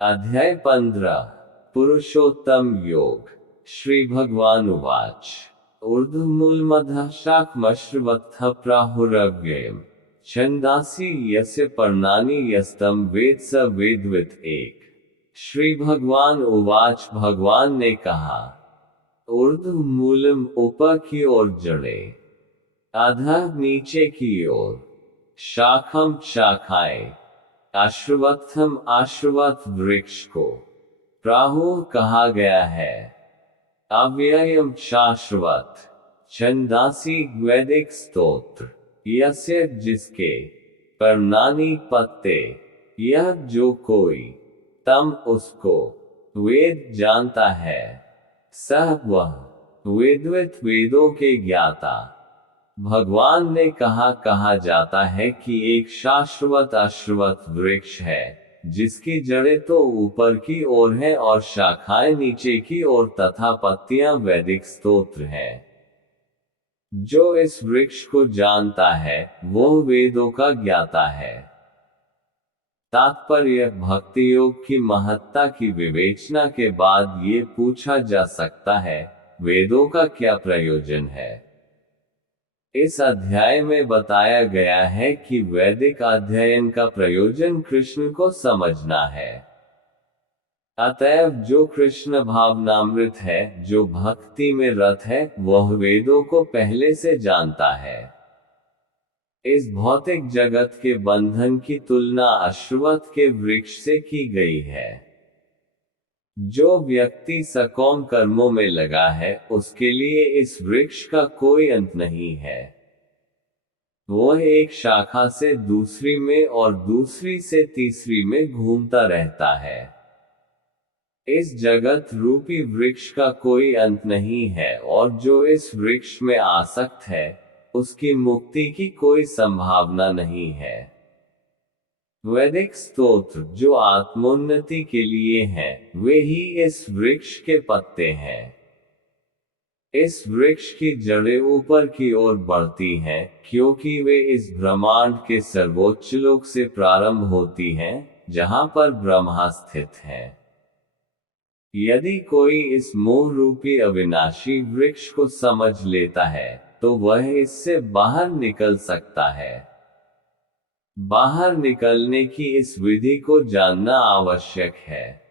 अध्याय 15 पुरुषोत्तम योग। श्री भगवान उवाच ऊर्ध्वमूलमधः शाखमश्रवत्थः प्राहुरव्ययम् छन्दांसि यस्य पर्णानि यस्तम वेद स वेदवित् एक। श्री भगवान उवाच भगवान ने कहा, ऊर्ध्वमूलम ऊपर की ओर जड़ें, अधः नीचे की ओर, शाखम शाखाएं, आश्रवत्थम आश्रवत वृक्ष को प्राहु कहा गया है, अव्ययम शाश्वत। छंदासी वैदिक स्तोत्र। यस्य जिसके, पर्णानि पत्ते, यह जो कोई, तम उसको, वेद जानता है, सह वह, वेदवित् वेदों के ज्ञाता। भगवान ने कहा जाता है कि एक शाश्वत अश्वत्थ वृक्ष है, जिसकी जड़ें तो ऊपर की ओर हैं और शाखाएं नीचे की ओर तथा पत्तियां वैदिक स्तोत्र है। जो इस वृक्ष को जानता है, वह वेदों का ज्ञाता है। तात्पर्य भक्ति योग की महत्ता की विवेचना के बाद ये पूछा जा सकता है, वेदों का क्या प्रयोजन है। इस अध्याय में बताया गया है कि वैदिक अध्ययन का प्रयोजन कृष्ण को समझना है। अतएव जो कृष्ण भावनामृत है, जो भक्ति में रत है, वह वेदों को पहले से जानता है। इस भौतिक जगत के बंधन की तुलना अश्वत्थ के वृक्ष से की गई है। जो व्यक्ति सकौम कर्मों में लगा है, उसके लिए इस वृक्ष का कोई अंत नहीं है। वह एक शाखा से दूसरी में और दूसरी से तीसरी में घूमता रहता है। इस जगत रूपी वृक्ष का कोई अंत नहीं है और जो इस वृक्ष में आसक्त है, उसकी मुक्ति की कोई संभावना नहीं है। वैदिक स्तोत्र जो आत्मोन्नति के लिए हैं, वे ही इस वृक्ष के पत्ते हैं। इस वृक्ष की जड़ें ऊपर की ओर बढ़ती हैं, क्योंकि वे इस ब्रह्मांड के सर्वोच्च लोक से प्रारंभ होती हैं, जहां पर ब्रह्मा स्थित है। यदि कोई इस मोह रूपी अविनाशी वृक्ष को समझ लेता है, तो वह इससे बाहर निकल सकता है। बाहर निकलने की इस विधि को जानना आवश्यक है।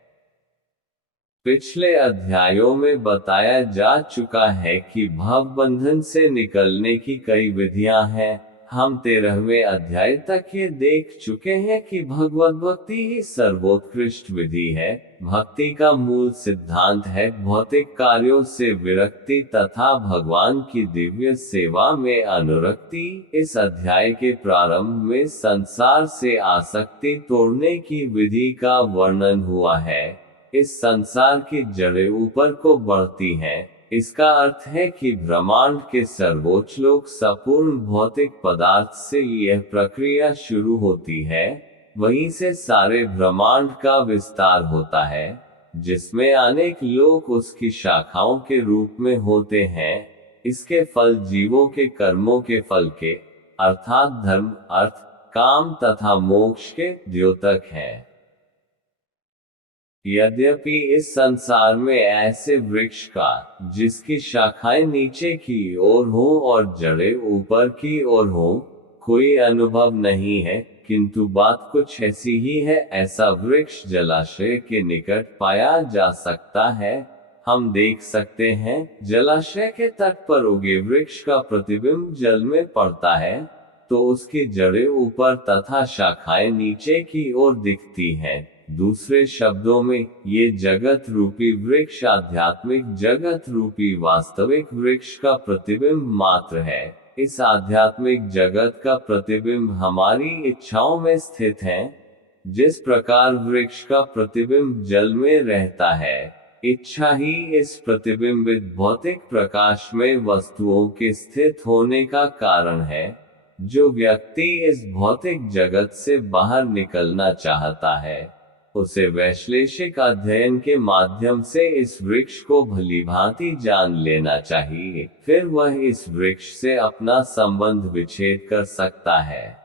पिछले अध्यायों में बताया जा चुका है कि भव बंधन से निकलने की कई विधियां हैं। हम 13वें अध्याय तक ये देख चुके हैं कि भगवत भक्ति ही सर्वोत्कृष्ट विधि है। भक्ति का मूल सिद्धांत है भौतिक कार्यों से विरक्ति तथा भगवान की दिव्य सेवा में अनुरक्ति। इस अध्याय के प्रारंभ में संसार से आसक्ति तोड़ने की विधि का वर्णन हुआ है। इस संसार की जड़ें ऊपर को बढ़ती हैं। इसका अर्थ है कि ब्रह्मांड के सर्वोच्च लोक संपूर्ण भौतिक पदार्थ से यह प्रक्रिया शुरू होती है। वहीं से सारे ब्रह्मांड का विस्तार होता है, जिसमें अनेक लोक उसकी शाखाओं के रूप में होते हैं। इसके फल जीवों के कर्मों के फल के, अर्थात धर्म, अर्थ, काम तथा मोक्ष के द्योतक हैं। यद्यपि इस संसार में ऐसे वृक्ष का, जिसकी शाखाएं नीचे की ओर हों और जड़ें ऊपर की ओर हों, कोई अनुभव नहीं है, किंतु बात कुछ ऐसी ही है। ऐसा वृक्ष जलाशय के निकट पाया जा सकता है। हम देख सकते हैं, जलाशय के तट पर उगे वृक्ष का प्रतिबिंब जल में पड़ता है, तो उसकी जड़ें ऊपर तथा शाखाएं नीचे की ओर दिखती हैं। दूसरे शब्दों में, ये जगत रूपी वृक्ष आध्यात्मिक जगत रूपी वास्तविक वृक्ष का प्रतिबिंब मात्र है। इस आध्यात्मिक जगत का प्रतिबिंब हमारी इच्छाओं में स्थित है। जिस प्रकार वृक्ष का प्रतिबिंब जल में रहता है, इच्छा ही इस प्रतिबिंबित भौतिक प्रकाश में वस्तुओं के स्थित होने का कारण है। जो व्यक्ति इस भौतिक जगत से बाहर निकलना चाहता है, उसे वैश्लेषिक अध्ययन के माध्यम से इस वृक्ष को भलीभांति जान लेना चाहिए। फिर वह इस वृक्ष से अपना संबंध विच्छेद कर सकता है।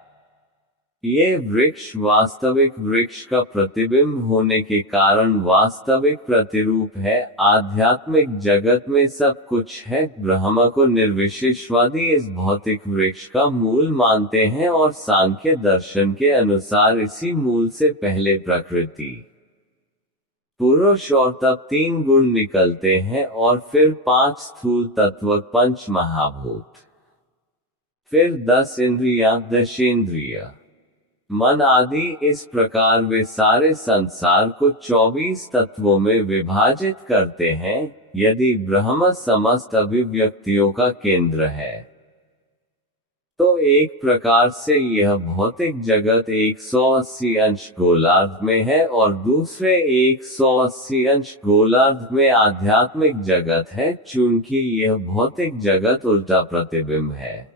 ये वृक्ष वास्तविक वृक्ष का प्रतिबिंब होने के कारण वास्तविक प्रतिरूप है। आध्यात्मिक जगत में सब कुछ है। ब्रह्म को निर्विशेषवादी इस भौतिक वृक्ष का मूल मानते हैं और सांख्य दर्शन के अनुसार इसी मूल से पहले प्रकृति, पुरुष और तब 3 गुण निकलते हैं और फिर 5 स्थूल तत्व, 5 महाभूत, फिर 10 इंद्रियां, दशेंद्रिय, मन आदि। इस प्रकार वे सारे संसार को 24 तत्वों में विभाजित करते हैं। यदि ब्रह्म समस्त अभिव्यक्तियों का केंद्र है, तो एक प्रकार से यह भौतिक जगत 180 अंश गोलार्ध में है और दूसरे 180 अंश गोलार्ध में आध्यात्मिक जगत है, चूंकि यह भौतिक जगत उल्टा प्रतिबिंब है।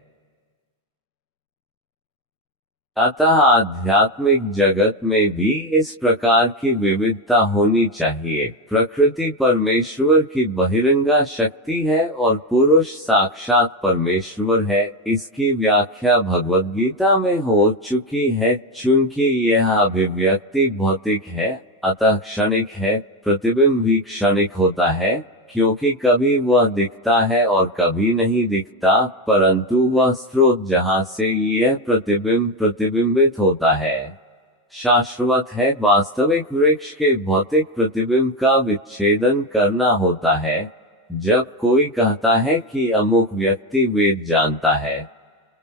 अतः आध्यात्मिक जगत में भी इस प्रकार की विविधता होनी चाहिए। प्रकृति परमेश्वर की बहिरंगा शक्ति है और पुरुष साक्षात परमेश्वर है। इसकी व्याख्या भगवद गीता में हो चुकी है। चूंकि यह अभिव्यक्ति भौतिक है, अतः क्षणिक है। प्रतिबिंब भी क्षणिक होता है, क्योंकि कभी वह दिखता है और कभी नहीं दिखता, परंतु वह स्रोत जहां से यह प्रतिबिंब प्रतिबिंबित होता है शाश्वत है। वास्तविक वृक्ष के भौतिक प्रतिबिंब का विच्छेदन करना होता है। जब कोई कहता है कि अमुक व्यक्ति वेद जानता है,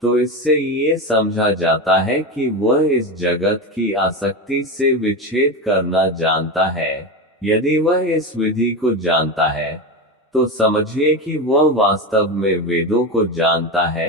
तो इससे ये समझा जाता है कि वह इस जगत की आसक्ति से विच्छेद करना जानता है। यदि वह इस विधि को जानता है, तो समझिए कि वह वास्तव में वेदों को जानता है।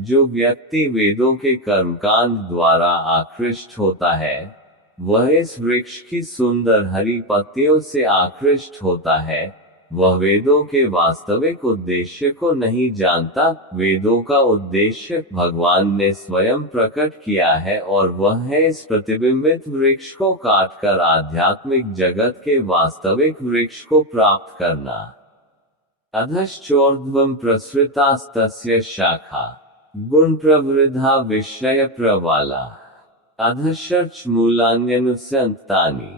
जो व्यक्ति वेदों के कर्मकांड द्वारा आकृष्ट होता है, वह इस वृक्ष की सुंदर हरी पत्तियों से आकृष्ट होता है। वह वेदों के वास्तविक उद्देश्य को नहीं जानता। वेदों का उद्देश्य भगवान ने स्वयं प्रकट किया है और वह है इस प्रतिबिंबित वृक्ष को काटकर आध्यात्मिक जगत के वास्तविक वृक्ष को प्राप्त करना। अधश्चोर्ध्वं प्रसृतास्तस्य शाखा गुण प्रवृद्धा विषय प्रवाला अधश्च मूलान्यनुसंतानि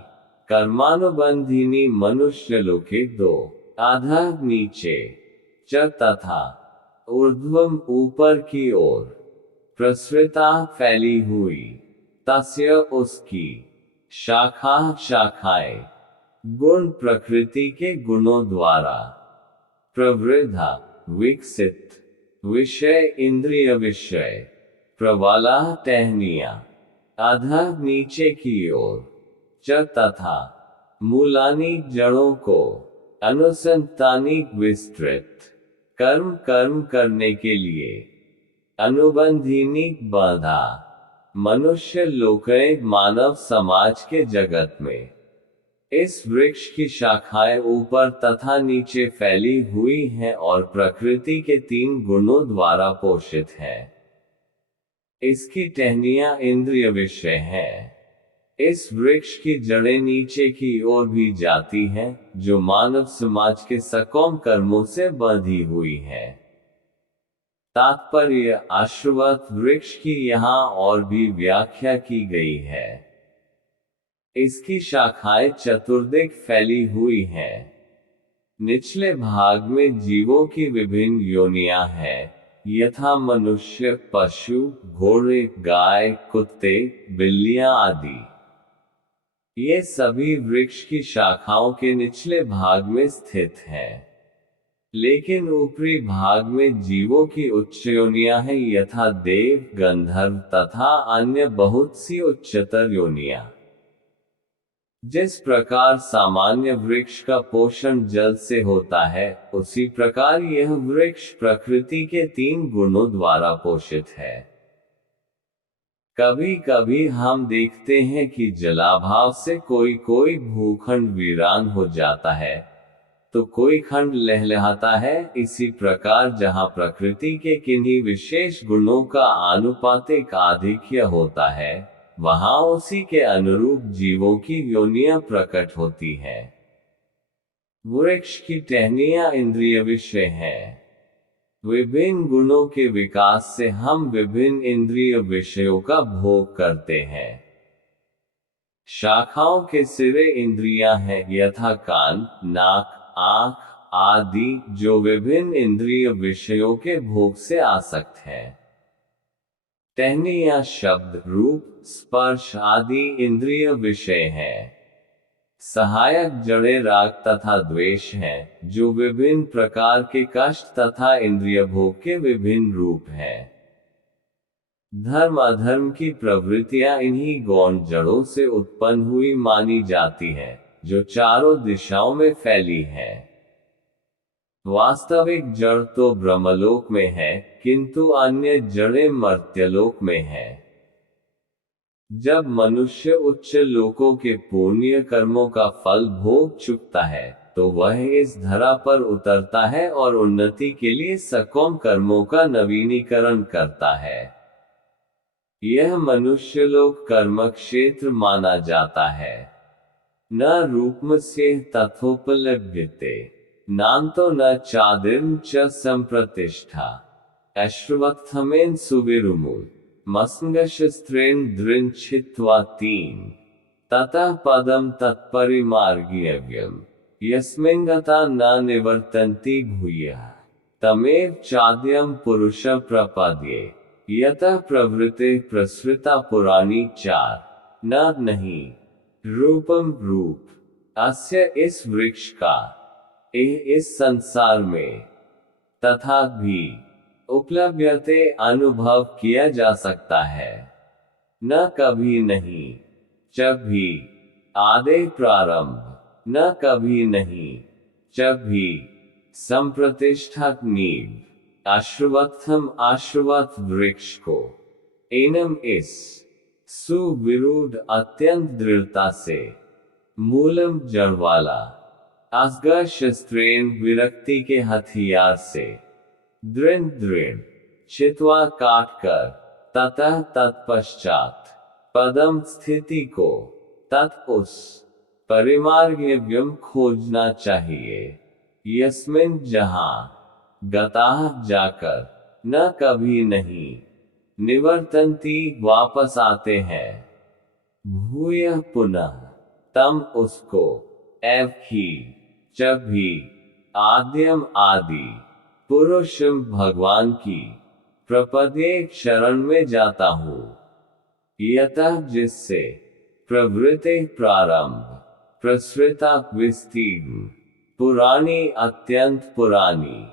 कर्मानुबंधिनी मनुष्यलोके 2 अधः नीचे च तथा ऊर्ध्वम ऊपर की ओर प्रसृता फैली हुई तस्य उसकी शाखा शाखाएं गुण प्रकृति के गुणों द्वारा प्रवृद्धा विकसित विषय इंद्रिय विषय प्रवाला टहनिया अधः नीचे की ओर च तथा मूलानी जड़ों को अनुसंतानी विस्तृत कर्म करने के लिए अनुबंधिनी बाधा मनुष्य लोके मानव समाज के जगत में इस वृक्ष की शाखाएं ऊपर तथा नीचे फैली हुई हैं और प्रकृति के 3 गुणों द्वारा पोषित है। इसकी टहनियां इंद्रिय विषय हैं। इस वृक्ष की जड़ें नीचे की ओर भी जाती हैं, जो मानव समाज के सकौम कर्मों से बंधी हुई हैं। तात्पर्य: आश्रवत वृक्ष की यहाँ और भी व्याख्या की गई है। इसकी शाखाएं चतुर्दिक फैली हुई हैं। निचले भाग में जीवों की विभिन्न योनियां हैं, यथा मनुष्य, पशु, घोड़े, गाय, कुत्ते, बिल्लियां आदि। ये सभी वृक्ष की शाखाओं के निचले भाग में स्थित हैं। लेकिन ऊपरी भाग में जीवों की उच्च योनियां हैं, यथा देव, गंधर्व तथा अन्य बहुत सी उच्चतर योनियां। जिस प्रकार सामान्य वृक्ष का पोषण जल से होता है, उसी प्रकार यह वृक्ष प्रकृति के 3 गुणों द्वारा पोषित है। कभी कभी हम देखते हैं कि जलाभाव से कोई भूखंड वीरान हो जाता है, तो कोई खंड लहलहाता है। इसी प्रकार जहाँ प्रकृति के किन्हीं विशेष गुणों का आनुपातिक आधिक्य होता है, वहां उसी के अनुरूप जीवों की योनियां प्रकट होती हैं। वृक्ष की टहनियां इंद्रिय विषय हैं। विभिन्न गुणों के विकास से हम विभिन्न इंद्रिय विषयों का भोग करते हैं। शाखाओं के सिरे इंद्रियां हैं, यथा कान, नाक, आंख आदि, जो विभिन्न इंद्रिय विषयों के भोग से आसक्त हैं। टहनियां शब्द, रूप, स्पर्श आदि इंद्रिय विषय हैं। सहायक जड़ें राग तथा द्वेष हैं, जो विभिन्न प्रकार के कष्ट तथा इंद्रिय भोग के विभिन्न रूप हैं। धर्म अधर्म की प्रवृत्तियां इन्हीं गौण जड़ों से उत्पन्न हुई मानी जाती हैं, जो चारों दिशाओं में फैली हैं। वास्तविक जड़ तो ब्रह्मलोक में है, किंतु अन्य जड़ें मर्त्यलोक में हैं। जब मनुष्य उच्च लोकों के पुण्य कर्मों का फल भोग चुकता है, तो वह इस धरा पर उतरता है और उन्नति के लिए सकाम कर्मों का नवीनीकरण करता है। यह मनुष्यलोक कर्म क्षेत्र माना जाता है। न रूपमस्य तथोपलभ्यते, नान्तो न चादिर्न च संप्रतिष्ठा, अश्वत्थमेन सुविरुमुल मस्ंगशस्त्रेण दृढ़ छित्त्वा तीन, ततः पदम तत्परिमार्गियव्यम, यस्मिंगता न निवर्तन्ति भूयः, तमेव चाद्यं पुरुष प्रपद्ये, यतः प्रवृत्ते प्रसृता पुराणी चार। न नहीं रूपम रूप, अस्य इस वृक्ष का, इस संसार में, तथा भी उपलभ्यते अनुभव किया जा सकता है। न कभी नहीं, जब भी, आदि प्रारंभ, न कभी नहीं, जब भी, संप्रतिष्ठा नींव, अश्वत्थम आश्वत्थ वृक्ष को, एनम इस, सुविरूढ़ अत्यंत दृढ़ता से, मूलम जड़ वाला, असग शस्त्रेण विरक्ति के हथियार से, दृढ़ दृढ़, छित्वा काट कर, ततः तत्पश्चात, पदम स्थिति को, तत् उस, परिमार्गव्यम खोजना चाहिए, यस्मिन जहां, गताः जाकर, न कभी नहीं, निवर्तन्ति वापस आते हैं, भूयः पुनः, तम उसको, एव ही, जब भी, आद्यम आदि, पुरुषम भगवान की, प्रपद्ये शरण में जाता हूँ। यतः जिससे, प्रवृत्ते प्रारंभ, प्रसृता विस्तीर्ण, पुरानी अत्यंत पुरानी,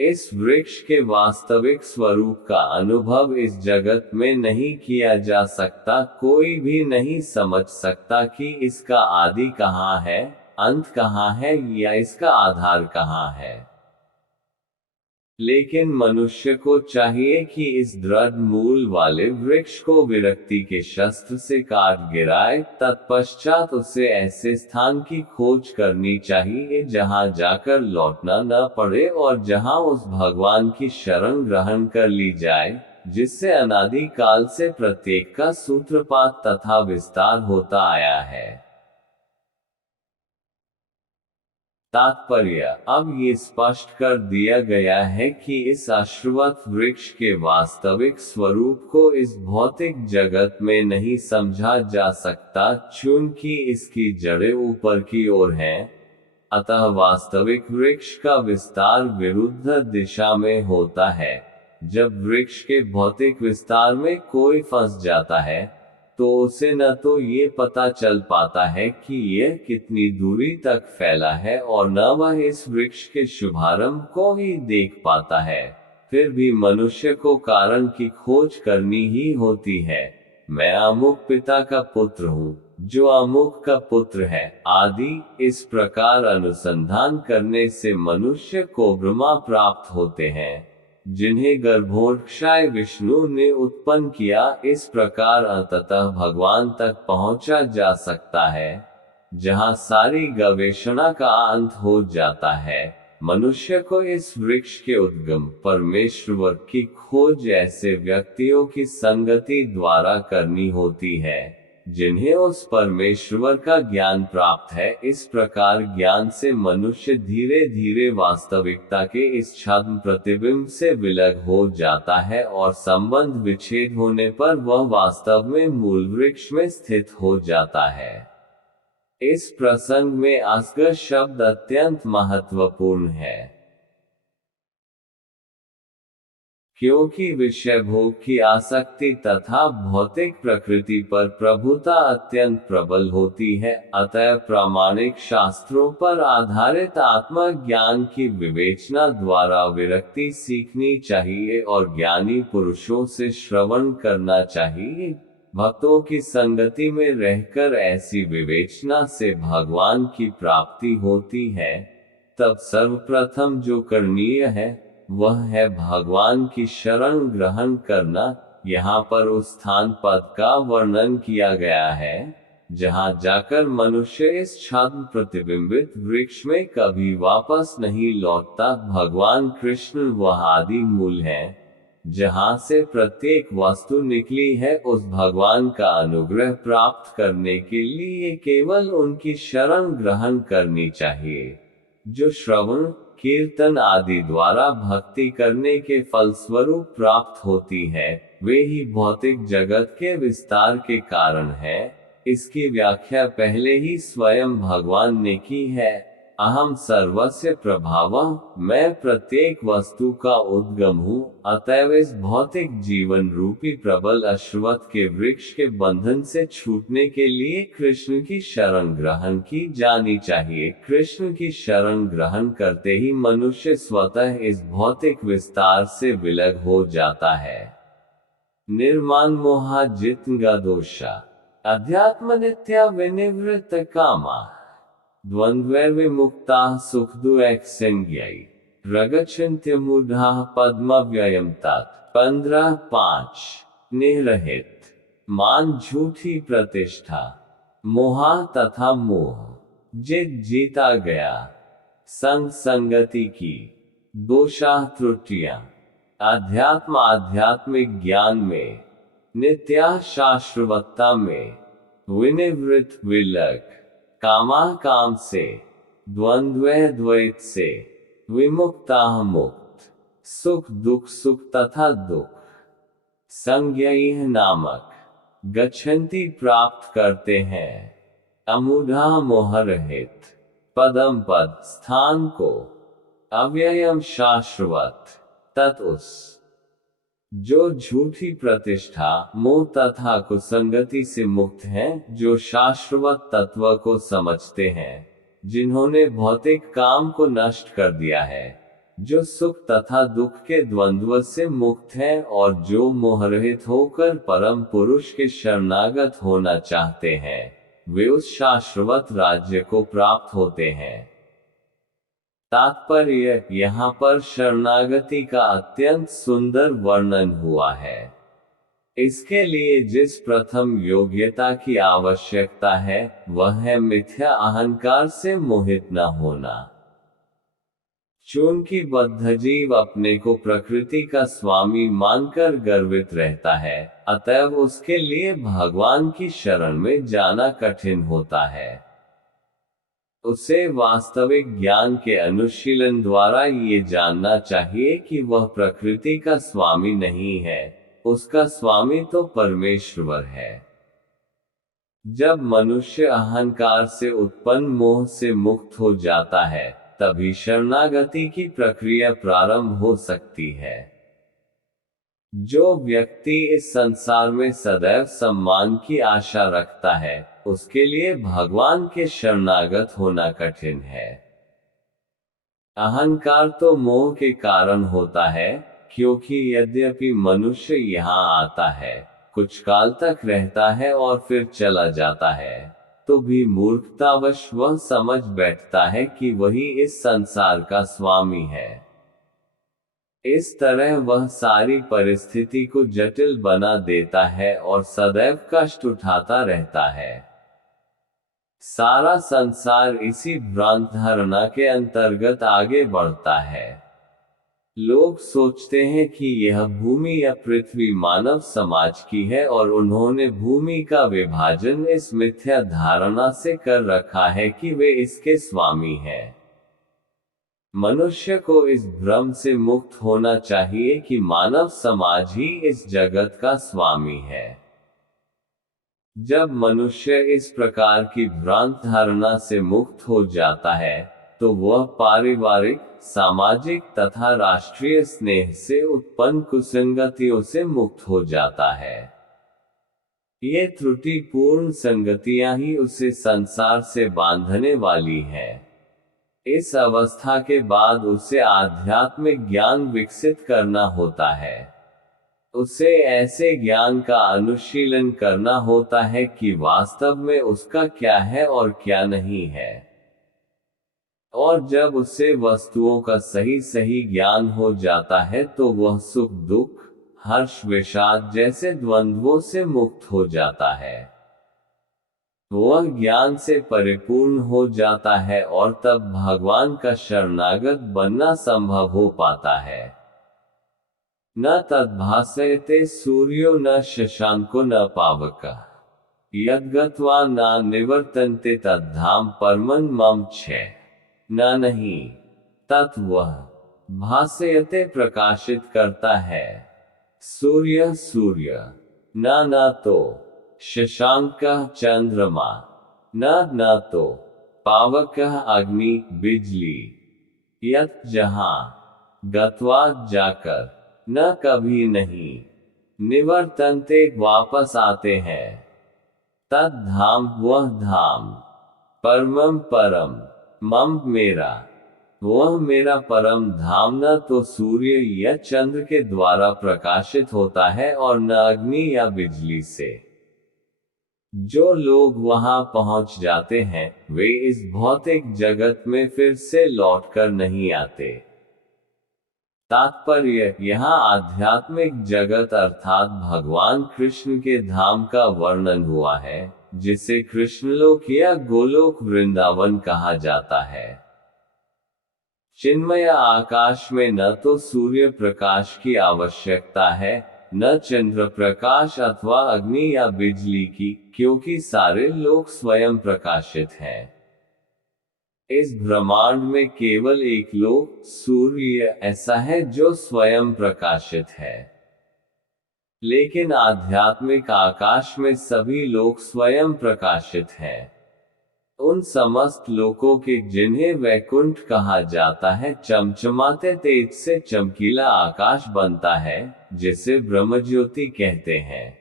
इस वृक्ष के वास्तविक स्वरूप का अनुभव इस जगत में नहीं किया जा सकता। कोई भी नहीं समझ सकता कि इसका आदि कहाँ है, अंत कहाँ है या इसका आधार कहाँ है। लेकिन मनुष्य को चाहिए कि इस दृढ़ मूल वाले वृक्ष को विरक्ति के शस्त्र से काट गिराए, तत्पश्चात उसे ऐसे स्थान की खोज करनी चाहिए जहां जाकर लौटना न पड़े और जहां उस भगवान की शरण ग्रहण कर ली जाए, जिससे अनादि काल से प्रत्येक का सूत्रपात तथा विस्तार होता आया है। तात्पर्य, अब ये स्पष्ट कर दिया गया है कि इस अश्वत्थ वृक्ष के वास्तविक स्वरूप को इस भौतिक जगत में नहीं समझा जा सकता, चूंकि इसकी जड़ें ऊपर की ओर हैं। अतः वास्तविक वृक्ष का विस्तार विरुद्ध दिशा में होता है। जब वृक्ष के भौतिक विस्तार में कोई फंस जाता है, तो उसे न तो ये पता चल पाता है कि यह कितनी दूरी तक फैला है और न वह इस वृक्ष के शुभारंभ को ही देख पाता है। फिर भी मनुष्य को कारण की खोज करनी ही होती है। मैं अमुक पिता का पुत्र हूँ, जो अमुक का पुत्र है, आदि। इस प्रकार अनुसंधान करने से मनुष्य को ब्रह्मा प्राप्त होते हैं, जिन्हें गर्भोत्कर्षाय विष्णु ने उत्पन्न किया। इस प्रकार अंततः भगवान तक पहुंचा जा सकता है, जहां सारी गवेषणा का अंत हो जाता है। मनुष्य को इस वृक्ष के उद्गम परमेश्वर की खोज ऐसे व्यक्तियों की संगति द्वारा करनी होती है, जिन्हें उस परमेश्वर का ज्ञान प्राप्त है। इस प्रकार ज्ञान से मनुष्य धीरे धीरे वास्तविकता के इस छद्म प्रतिबिंब से विलग हो जाता है और संबंध विच्छेद होने पर वह वास्तव में मूल वृक्ष में स्थित हो जाता है। इस प्रसंग में असग शब्द अत्यंत महत्वपूर्ण है, क्योंकि विषय भोग की आसक्ति तथा भौतिक प्रकृति पर प्रभुता अत्यंत प्रबल होती है। अतः प्रामाणिक शास्त्रों पर आधारित आत्मा ज्ञान की विवेचना द्वारा विरक्ति सीखनी चाहिए और ज्ञानी पुरुषों से श्रवण करना चाहिए। भक्तों की संगति में रहकर ऐसी विवेचना से भगवान की प्राप्ति होती है। तब सर्वप्रथम जो करणीय है वह है भगवान की शरण ग्रहण करना। यहाँ पर उस स्थान पद का वर्णन किया गया है जहाँ जाकर मनुष्य इस छद्म प्रतिबिंबित वृक्ष में कभी वापस नहीं लौटता। भगवान कृष्ण वह आदि मूल है जहाँ से प्रत्येक वस्तु निकली है। उस भगवान का अनुग्रह प्राप्त करने के लिए केवल उनकी शरण ग्रहण करनी चाहिए, जो श्रवण कीर्तन आदि द्वारा भक्ति करने के फलस्वरूप प्राप्त होती है। वे ही भौतिक जगत के विस्तार के कारण है। इसकी व्याख्या पहले ही स्वयं भगवान ने की है। अहम सर्वस्य प्रभावः, मैं प्रत्येक वस्तु का उद्गम हूँ। अतएव इस भौतिक जीवन रूपी प्रबल अश्वत्थ के वृक्ष के बंधन से छूटने के लिए कृष्ण की शरण ग्रहण की जानी चाहिए। कृष्ण की शरण ग्रहण करते ही मनुष्य स्वतः इस भौतिक विस्तार से विलग हो जाता है। निर्माण मोहा जित्ंग दोषा अध्यात्म नित्या विनिवृत्त कामा द्वंद्वैर्विमुक्ताः सुखदुःखसंज्ञै रगच्छन्त्यमूढाः पद्मव्ययम् तात 15:5। निरहित मान झूठी प्रतिष्ठा, मोहा तथा मोह, जित जीता गया, संग संगति की, दोषाः त्रुटियां, अध्यात्म आध्यात्मिक ज्ञान में, नित्या शाश्वतता में, विनिवृत्त विलग, कामा काम से, द्वंद्व द्वैत से, विमुक्ता मुक्त, सुख दुख सुख तथा दुख, संज्ञैः नामक, गच्छन्ति प्राप्त करते हैं, अमूढ़ा मोह रहित, पदम पद स्थान को, अव्ययम शाश्वत, तत् उस, जो झूठी प्रतिष्ठा मोह तथा कुसंगति से मुक्त हैं, जो शाश्वत तत्व को समझते हैं, जिन्होंने भौतिक काम को नष्ट कर दिया है, जो सुख तथा दुख के द्वंद्व से मुक्त हैं और जो मोहरहित होकर परम पुरुष के शरणागत होना चाहते हैं, वे उस शाश्वत राज्य को प्राप्त होते हैं। तात्पर्य, यहाँ पर शरणागति का अत्यंत सुंदर वर्णन हुआ है। इसके लिए जिस प्रथम योग्यता की आवश्यकता है वह है मिथ्या अहंकार से मोहित न होना। चूंकि बद्ध जीव अपने को प्रकृति का स्वामी मानकर गर्वित रहता है, अतएव उसके लिए भगवान की शरण में जाना कठिन होता है। उसे वास्तविक ज्ञान के अनुशीलन द्वारा ये जानना चाहिए कि वह प्रकृति का स्वामी नहीं है, उसका स्वामी तो परमेश्वर है। जब मनुष्य अहंकार से उत्पन्न मोह से मुक्त हो जाता है, तभी शरणागति की प्रक्रिया प्रारंभ हो सकती है। जो व्यक्ति इस संसार में सदैव सम्मान की आशा रखता है, उसके लिए भगवान के शरणागत होना कठिन है। अहंकार तो मोह के कारण होता है, क्योंकि यद्यपि मनुष्य यहाँ आता है, कुछ काल तक रहता है और फिर चला जाता है, तो भी मूर्खतावश वह समझ बैठता है कि वही इस संसार का स्वामी है। इस तरह वह सारी परिस्थिति को जटिल बना देता है और सदैव कष्ट उठाता रहता है। सारा संसार इसी भ्रांत धारणा के अंतर्गत आगे बढ़ता है। लोग सोचते हैं कि यह भूमि या पृथ्वी मानव समाज की है और उन्होंने भूमि का विभाजन इस मिथ्या धारणा से कर रखा है कि वे इसके स्वामी हैं। मनुष्य को इस भ्रम से मुक्त होना चाहिए कि मानव समाज ही इस जगत का स्वामी है। जब मनुष्य इस प्रकार की भ्रांत धारणा से मुक्त हो जाता है, तो वह पारिवारिक, सामाजिक तथा राष्ट्रीय स्नेह से उत्पन्न कुसंगतियों से मुक्त हो जाता है। ये त्रुटिपूर्ण संगतियां ही उसे संसार से बांधने वाली हैं। इस अवस्था के बाद उसे आध्यात्मिक ज्ञान विकसित करना होता है। उसे ऐसे ज्ञान का अनुशीलन करना होता है कि वास्तव में उसका क्या है और क्या नहीं है। और जब उसे वस्तुओं का सही सही ज्ञान हो जाता है तो वह सुख दुख, हर्ष विषाद जैसे द्वंद्वों से मुक्त हो जाता है। वह ज्ञान से परिपूर्ण हो जाता है और तब भगवान का शरणागत बनना संभव हो पाता है। न तद्भासयते सूर्यो न शशांको न पावकः यद्गत्वा न निवर्तन्ते तद्धाम परमं मम छ। न नहीं, तत्व भासयते प्रकाशित करता है, सूर्य सूर्य, न तो शशांक चंद्रमा, न तो पावक अग्नि बिजली, यत जहां, गत्वा जाकर, न कभी नहीं, निवर्तन्ते वापस आते हैं, तद धाम वह धाम, परमं परम, मम मेरा, वह मेरा परम धाम न तो सूर्य या चंद्र के द्वारा प्रकाशित होता है और न अग्नि या बिजली से। जो लोग वहां पहुंच जाते हैं, वे इस भौतिक जगत में फिर से लौटकर नहीं आते। तात्पर्य, यहाँ आध्यात्मिक जगत अर्थात भगवान कृष्ण के धाम का वर्णन हुआ है, जिसे कृष्णलोक या गोलोक वृंदावन कहा जाता है। चिन्मय आकाश में न तो सूर्य प्रकाश की आवश्यकता है, न चंद्र प्रकाश अथवा अग्नि या बिजली की, क्योंकि सारे लोक स्वयं प्रकाशित हैं। इस ब्रह्मांड में केवल एक लोक, सूर्य ऐसा है जो स्वयं प्रकाशित है। लेकिन आध्यात्मिक आकाश में सभी लोक स्वयं प्रकाशित हैं। उन समस्त लोकों के जिन्हें वैकुंठ कहा जाता है, चमचमाते तेज से चमकीला आकाश बनता है, जिसे ब्रह्मज्योति कहते हैं।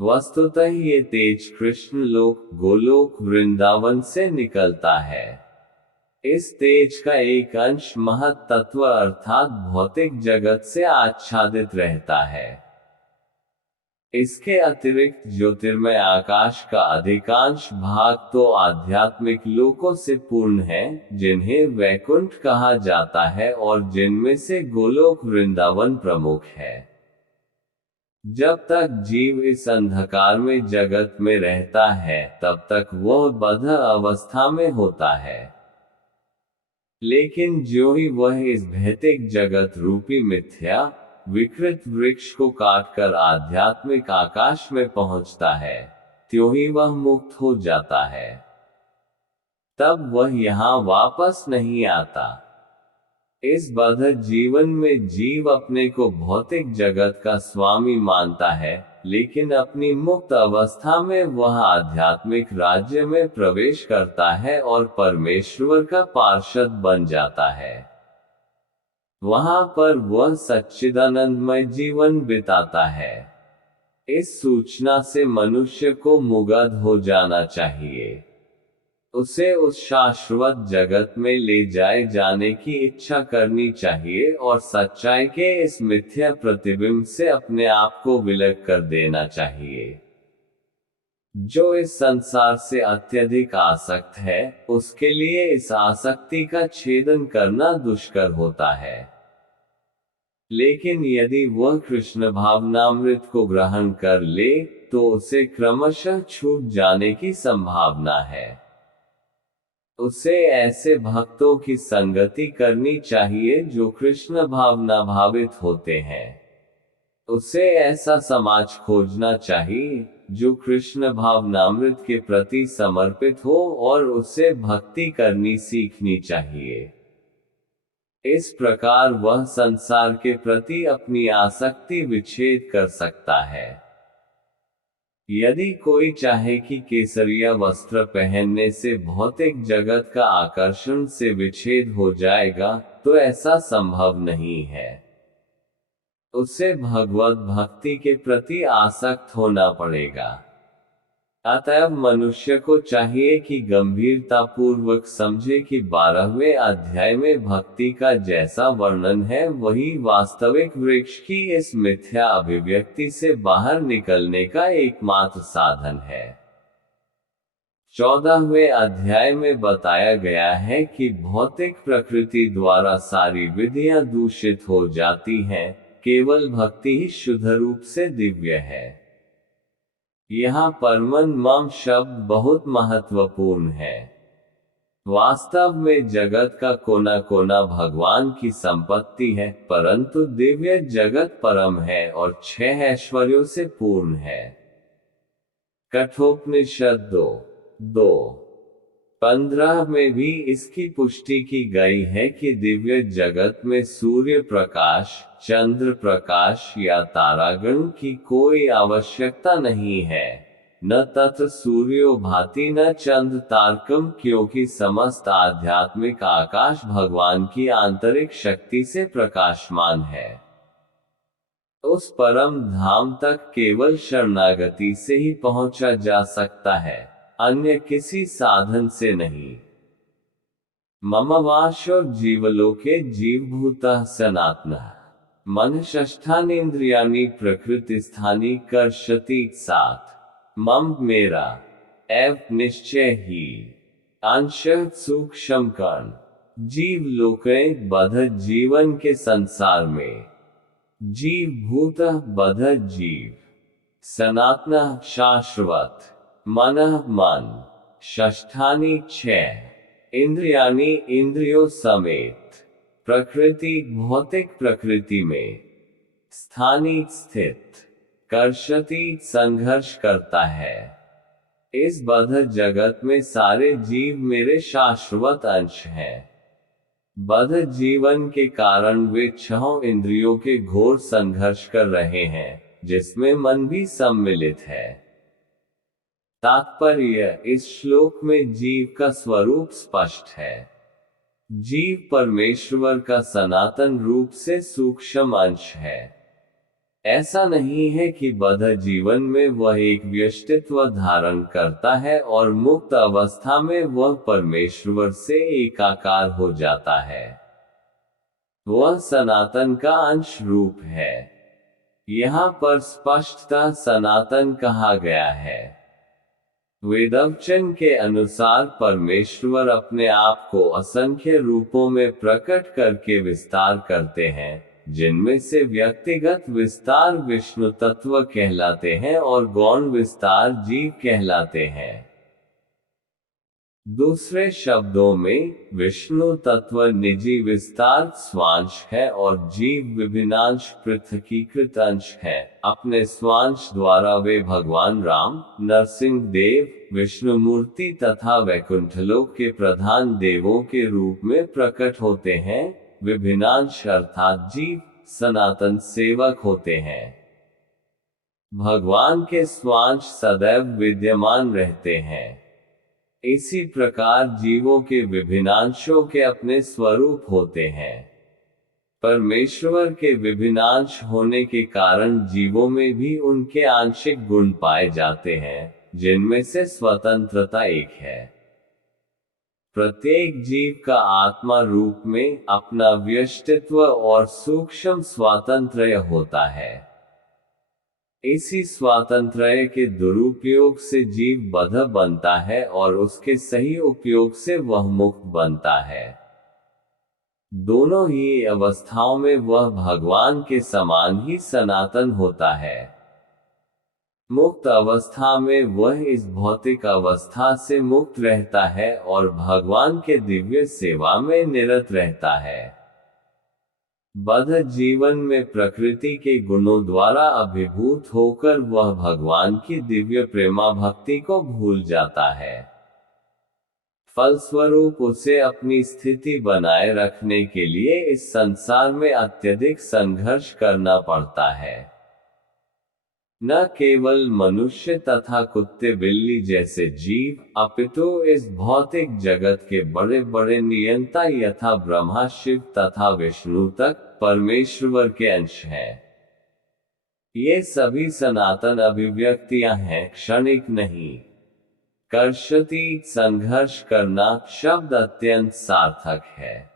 वस्तुतः ये तेज कृष्ण लोक, गोलोक वृंदावन से निकलता है। इस तेज का एक अंश महत तत्व अर्थात भौतिक जगत से आच्छादित रहता है। इसके अतिरिक्त ज्योतिर्मय आकाश का अधिकांश भाग तो आध्यात्मिक लोकों से पूर्ण है, जिन्हें वैकुंठ कहा जाता है और जिनमें से गोलोक वृंदावन प्रमुख है। जब तक जीव इस अंधकार में जगत में रहता है, तब तक वह बद्ध अवस्था में होता है। लेकिन जो ही वह इस भौतिक जगत रूपी मिथ्या विकृत वृक्ष को काटकर आध्यात्मिक आकाश में पहुंचता है, त्यों ही वह मुक्त हो जाता है। तब वह यहां वापस नहीं आता। इस बद्ध जीवन में जीव अपने को भौतिक जगत का स्वामी मानता है, लेकिन अपनी मुक्त अवस्था में वह आध्यात्मिक राज्य में प्रवेश करता है और परमेश्वर का पार्षद बन जाता है। वहां पर वह सच्चिदानंदमय जीवन बिताता है। इस सूचना से मनुष्य को मुग्ध हो जाना चाहिए। उसे उस शाश्वत जगत में ले जाए जाने की इच्छा करनी चाहिए और सच्चाई के इस मिथ्या प्रतिबिंब से अपने आप को विलग कर देना चाहिए। जो इस संसार से अत्यधिक आसक्त है, उसके लिए इस आसक्ति का छेदन करना दुष्कर होता है। लेकिन यदि वह कृष्ण भावनामृत को ग्रहण कर ले, तो उसे क्रमशः छूट जाने की संभावना है। उसे ऐसे भक्तों की संगति करनी चाहिए जो कृष्ण भावना भावित होते हैं। उसे ऐसा समाज खोजना चाहिए जो कृष्ण भावनामृत के प्रति समर्पित हो और उसे भक्ति करनी सीखनी चाहिए। इस प्रकार वह संसार के प्रति अपनी आसक्ति विच्छेद कर सकता है। यदि कोई चाहे कि केसरिया वस्त्र पहनने से भौतिक जगत का आकर्षण से विच्छेद हो जाएगा, तो ऐसा संभव नहीं है। उसे भगवत भक्ति के प्रति आसक्त होना पड़ेगा। अतएव मनुष्य को चाहिए कि गंभीरतापूर्वक समझे कि 12वें अध्याय में भक्ति का जैसा वर्णन है वही वास्तविक वृक्ष की इस मिथ्या अभिव्यक्ति से बाहर निकलने का एकमात्र साधन है। 14वें अध्याय में बताया गया है कि भौतिक प्रकृति द्वारा सारी विधियां दूषित हो जाती हैं, केवल भक्ति ही शुद्ध रूप से दिव्य है। यहाँ परमन मम शब्द बहुत महत्वपूर्ण है। वास्तव में जगत का कोना कोना भगवान की संपत्ति है, परंतु दिव्य जगत परम है और 6 ऐश्वर्यों से पूर्ण है। कठोपनिषद 2:15 में भी इसकी पुष्टि की गई है कि दिव्य जगत में सूर्य प्रकाश, चंद्र प्रकाश या तारागण की कोई आवश्यकता नहीं है। न तत्र सूर्यो भाति न चंद्र तारकम, क्योंकि समस्त आध्यात्मिक आकाश भगवान की आंतरिक शक्ति से प्रकाशमान है। उस परम धाम तक केवल शरणागति से ही पहुंचा जा सकता है, अन्य किसी साधन से नहीं। मम वाशो जीवलोके जीवभूतः सनातनः मन षष्ठानींद्रियाणि प्रकृतिस्थानि कर्षति 7। मम मेरा एव निश्चय ही अंश सूक्ष्म कर्ण जीव लोके बध जीवन के संसार में जीव भूत बध जीव सनातन शाश्वत मनः मन षष्ठानि 6 इंद्रियाणि इंद्रियों समेत प्रकृति भौतिक प्रकृति में स्थानी स्थित कर्षति संघर्ष करता है। इस बद्ध जगत में सारे जीव मेरे शाश्वत अंश हैं। बद्ध जीवन के कारण वे 6 इंद्रियों के घोर संघर्ष कर रहे हैं, जिसमें मन भी सम्मिलित है। तात्पर्य, इस श्लोक में जीव का स्वरूप स्पष्ट है। जीव परमेश्वर का सनातन रूप से सूक्ष्म अंश है। ऐसा नहीं है कि बद्ध जीवन में वह एक व्यष्टित्व धारण करता है और मुक्त अवस्था में वह परमेश्वर से एकाकार हो जाता है। वह सनातन का अंश रूप है। यहाँ पर स्पष्टतः सनातन कहा गया है। वेदवचन के अनुसार परमेश्वर अपने आप को असंख्य रूपों में प्रकट करके विस्तार करते हैं, जिनमें से व्यक्तिगत विस्तार विष्णु तत्व कहलाते हैं और गौण विस्तार जीव कहलाते हैं। दूसरे शब्दों में, विष्णु तत्व निजी विस्तार स्वांश है और जीव विभिन्नांश पृथकीकृत अंश है। अपने स्वांश द्वारा वे भगवान राम, नरसिंह देव, विष्णुमूर्ति तथा वैकुंठलोक के प्रधान देवों के रूप में प्रकट होते हैं। विभिन्नांश अर्थात जीव सनातन सेवक होते हैं। भगवान के स्वांश सदैव विद्यमान रहते हैं। इसी प्रकार जीवों के विभिन्नांशों के अपने स्वरूप होते हैं। परमेश्वर के विभिन्नांश होने के कारण जीवों में भी उनके आंशिक गुण पाए जाते हैं, जिनमें से स्वतंत्रता एक है। प्रत्येक जीव का आत्मा रूप में अपना व्यष्टित्व और सूक्ष्म स्वातंत्र्य होता है। इसी स्वातंत्र्य के दुरुपयोग से जीव बद्ध बनता है और उसके सही उपयोग से वह मुक्त बनता है। दोनों ही अवस्थाओं में वह भगवान के समान ही सनातन होता है। मुक्त अवस्था में वह इस भौतिक अवस्था से मुक्त रहता है और भगवान के दिव्य सेवा में निरत रहता है। बद्ध जीवन में प्रकृति के गुणों द्वारा अभिभूत होकर वह भगवान की दिव्य प्रेमा भक्ति को भूल जाता है। फलस्वरूप उसे अपनी स्थिति बनाए रखने के लिए इस संसार में अत्यधिक संघर्ष करना पड़ता है। न केवल मनुष्य तथा कुत्ते बिल्ली जैसे जीव, अपितु इस भौतिक जगत के बड़े बड़े नियंता यथा ब्रह्मा, शिव तथा विष्णु तक परमेश्वर के अंश हैं। ये सभी सनातन अभिव्यक्तियां हैं, क्षणिक नहीं। कर्षति, संघर्ष करना शब्द अत्यंत सार्थक है।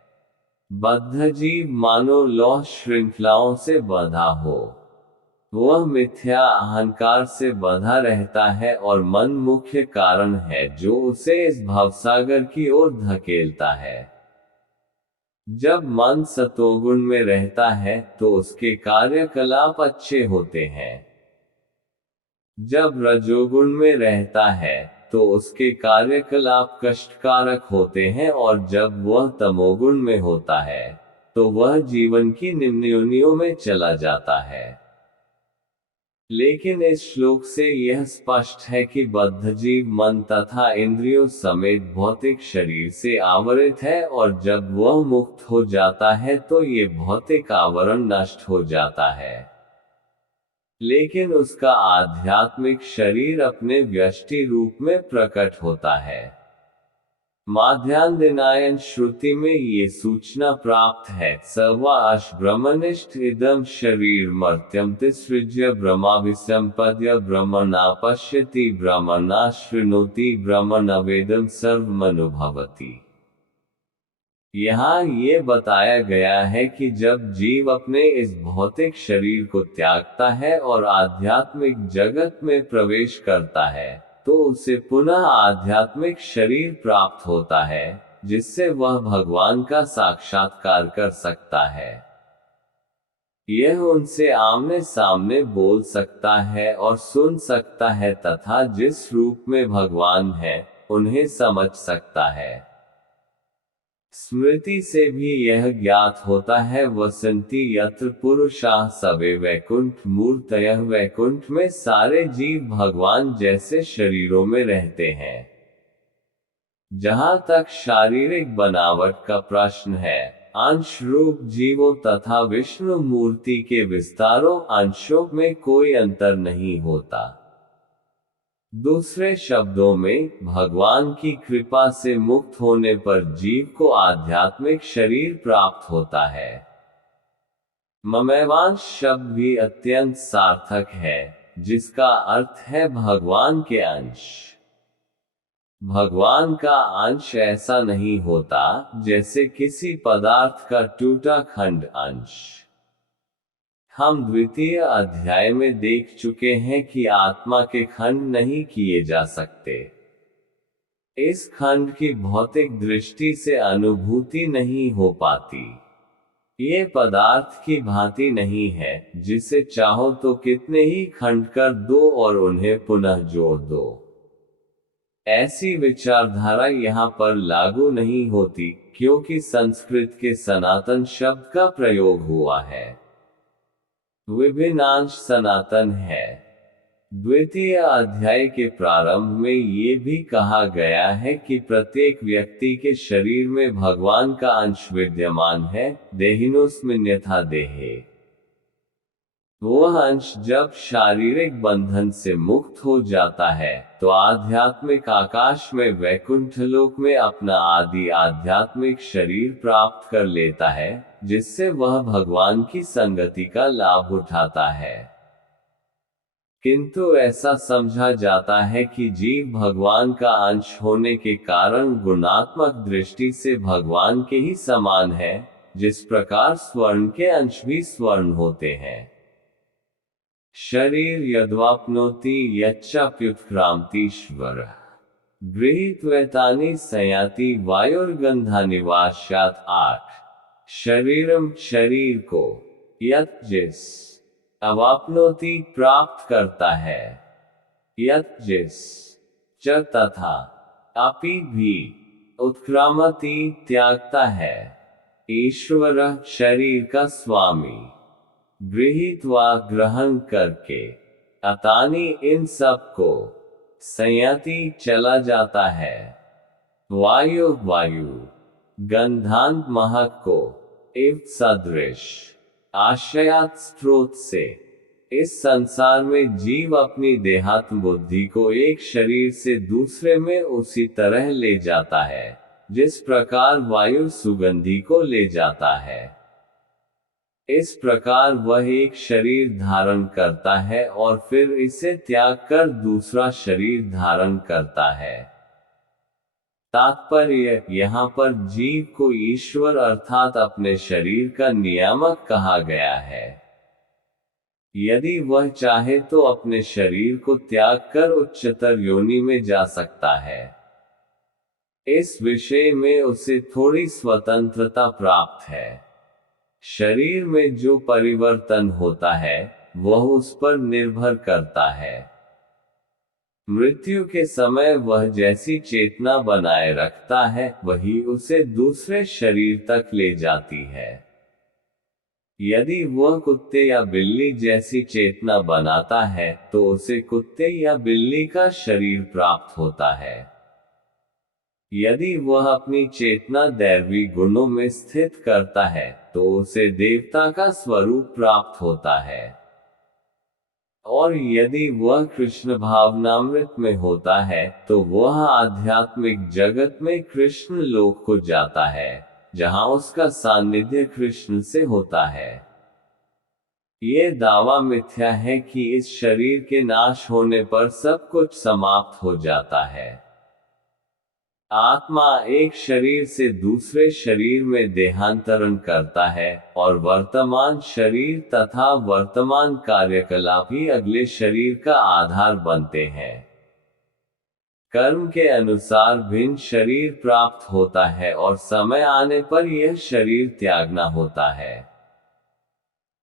बद्ध जीव मानो लौह श्रृंखलाओं से बंधा हो। वह मिथ्या अहंकार से बंधा रहता है और मन मुख्य कारण है जो उसे इस भवसागर की ओर धकेलता है। जब मन सतोगुण में रहता है तो उसके कार्यकलाप अच्छे होते हैं। जब रजोगुण में रहता है तो उसके कार्यकलाप कष्टकारक होते हैं और जब वह तमोगुण में होता है तो वह जीवन की निम्न योनियों में चला जाता है। लेकिन इस श्लोक से यह स्पष्ट है कि बद्ध जीव मन तथा इंद्रियों समेत भौतिक शरीर से आवरित है और जब वह मुक्त हो जाता है तो ये भौतिक आवरण नष्ट हो जाता है। लेकिन उसका आध्यात्मिक शरीर अपने व्यष्टि रूप में प्रकट होता है। माध्यान्दिनायन श्रुति में ये सूचना प्राप्त है, सर्वा अश ब्रह्मनिष्ठ इदम शरीर मर्त्यम तिसृज्य ब्रह्माभिसंपद्य ब्रह्म न पश्यति ब्रह्म न शृणोति ब्रह्म न वेदम सर्वमनुभवति। यहाँ ये बताया गया है कि जब जीव अपने इस भौतिक शरीर को त्यागता है और आध्यात्मिक जगत में प्रवेश करता है तो उसे पुनः आध्यात्मिक शरीर प्राप्त होता है जिससे वह भगवान का साक्षात्कार कर सकता है। यह उनसे आमने सामने बोल सकता है और सुन सकता है तथा जिस रूप में भगवान है उन्हें समझ सकता है। स्मृति से भी यह ज्ञात होता है, वसंती यत्र पुरुषाः सवे वैकुंठ मूर्तयः। वैकुंठ में सारे जीव भगवान जैसे शरीरों में रहते हैं। जहां तक शारीरिक बनावट का प्रश्न है, अंश रूप जीवों तथा विष्णु मूर्ति के विस्तारों अंशों में कोई अंतर नहीं होता। दूसरे शब्दों में, भगवान की कृपा से मुक्त होने पर जीव को आध्यात्मिक शरीर प्राप्त होता है। ममैवांश शब्द भी अत्यंत सार्थक है, जिसका अर्थ है भगवान के अंश। भगवान का अंश ऐसा नहीं होता जैसे किसी पदार्थ का टूटा खंड अंश। हम द्वितीय अध्याय में देख चुके हैं कि आत्मा के खंड नहीं किए जा सकते। इस खंड की भौतिक दृष्टि से अनुभूति नहीं हो पाती। ये पदार्थ की भांति नहीं है जिसे चाहो तो कितने ही खंड कर दो और उन्हें पुनः जोड़ दो। ऐसी विचारधारा यहाँ पर लागू नहीं होती, क्योंकि संस्कृत के सनातन शब्द का प्रयोग हुआ है। विभिन्नांश सनातन है। द्वितीय अध्याय के प्रारंभ में ये भी कहा गया है कि प्रत्येक व्यक्ति के शरीर में भगवान का अंश विद्यमान है, देहिनोऽस्मिन् यथा देहे। वह अंश जब शारीरिक बंधन से मुक्त हो जाता है तो आध्यात्मिक आकाश में वैकुंठ लोक में अपना आदि आध्यात्मिक शरीर प्राप्त कर लेता है, जिससे वह भगवान की संगति का लाभ उठाता है। किंतु ऐसा समझा जाता है कि जीव भगवान का अंश होने के कारण गुणात्मक दृष्टि से भगवान के ही समान है, जिस प्रकार स्वर्ण के अंश भी स्वर्ण होते हैं। शरीर यद्वाप्नोति यच्चाप्युत्क्रामतीश्वरः गृहीत्वैतानि संयाति वायुर्गंधानिवास्यात्। 8 शरीरम शरीर को, यत् जिस अवाप्नोति प्राप्त करता है, यत् जिस च तथा अपि भी उत्क्रामति त्यागता है। ईश्वर शरीर का स्वामी गृहीत्वा ग्रहण करके अतानि इन सब को संयति चला जाता है। वायु गंधांत महक को इव सदृश आश्रयात स्रोत से इस संसार में जीव अपनी देहात्म बुद्धि को एक शरीर से दूसरे में उसी तरह ले जाता है जिस प्रकार वायु सुगंधि को ले जाता है। इस प्रकार वह एक शरीर धारण करता है और फिर इसे त्याग कर दूसरा शरीर धारण करता है। तात्पर्य, यहाँ पर जीव को ईश्वर अर्थात अपने शरीर का नियामक कहा गया है। यदि वह चाहे तो अपने शरीर को त्याग कर उच्चतर योनि में जा सकता है। इस विषय में उसे थोड़ी स्वतंत्रता प्राप्त है। शरीर में जो परिवर्तन होता है वह उस पर निर्भर करता है। मृत्यु के समय वह जैसी चेतना बनाए रखता है वही उसे दूसरे शरीर तक ले जाती है। यदि वह कुत्ते या बिल्ली जैसी चेतना बनाता है तो उसे कुत्ते या बिल्ली का शरीर प्राप्त होता है। यदि वह अपनी चेतना दैवी गुणों में स्थित करता है तो उसे देवता का स्वरूप प्राप्त होता है। और यदि वह कृष्ण भावनामृत में होता है तो वह आध्यात्मिक जगत में कृष्ण लोक को जाता है जहां उसका सान्निध्य कृष्ण से होता है। ये दावा मिथ्या है कि इस शरीर के नाश होने पर सब कुछ समाप्त हो जाता है। आत्मा एक शरीर से दूसरे शरीर में देहांतरण करता है और वर्तमान शरीर तथा वर्तमान कार्यकलाप ही अगले शरीर का आधार बनते हैं। कर्म के अनुसार भिन्न शरीर प्राप्त होता है और समय आने पर यह शरीर त्यागना होता है।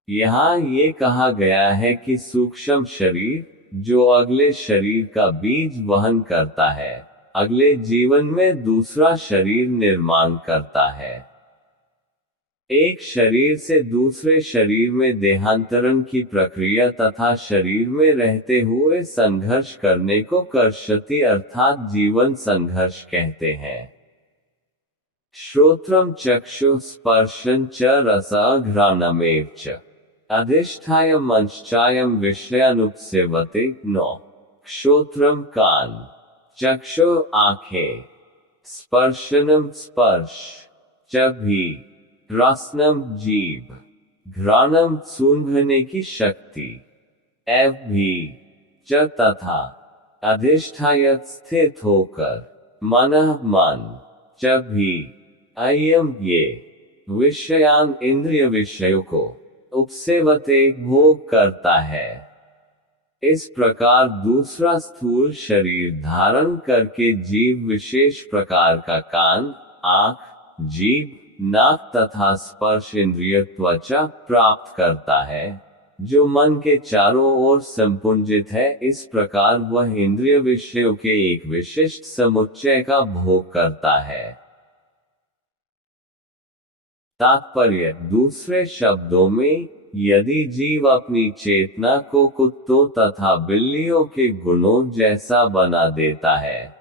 यहाँ ये कहा गया है कि सूक्ष्म शरीर जो अगले शरीर का बीज वहन करता है अगले जीवन में दूसरा शरीर निर्माण करता है। एक शरीर से दूसरे शरीर में देहांतरण की प्रक्रिया तथा शरीर में रहते हुए संघर्ष करने को कर्षति अर्थात जीवन संघर्ष कहते हैं। श्रोत्रम चक्षु स्पर्शन च रसघ्राणमेव च अधिष्ठाय मंश्चायम विषयानुपसेवते नौ। श्रोत्रम कान, चक्षु आंखें, स्पर्शनम स्पर्श, च भी, रसनम जीभ, घ्राणम सूंघने की शक्ति, एव भी, च तथा, अधिष्ठाय स्थित होकर, मनः मन, च भी, अयम ये, विषयान इंद्रिय विषयों को, उपसेवते भोग करता है। इस प्रकार दूसरा स्थूल शरीर धारण करके जीव विशेष प्रकार का कान, आँख, जीभ, नाक तथा स्पर्श इंद्रिय त्वचा प्राप्त करता है जो मन के चारों ओर संपुंजित है। इस प्रकार वह इंद्रिय विषयों के एक विशिष्ट समुच्चय का भोग करता है। तात्पर्य, दूसरे शब्दों में, यदि जीव अपनी चेतना को कुत्तों तथा बिल्लियों के गुणों जैसा बना देता है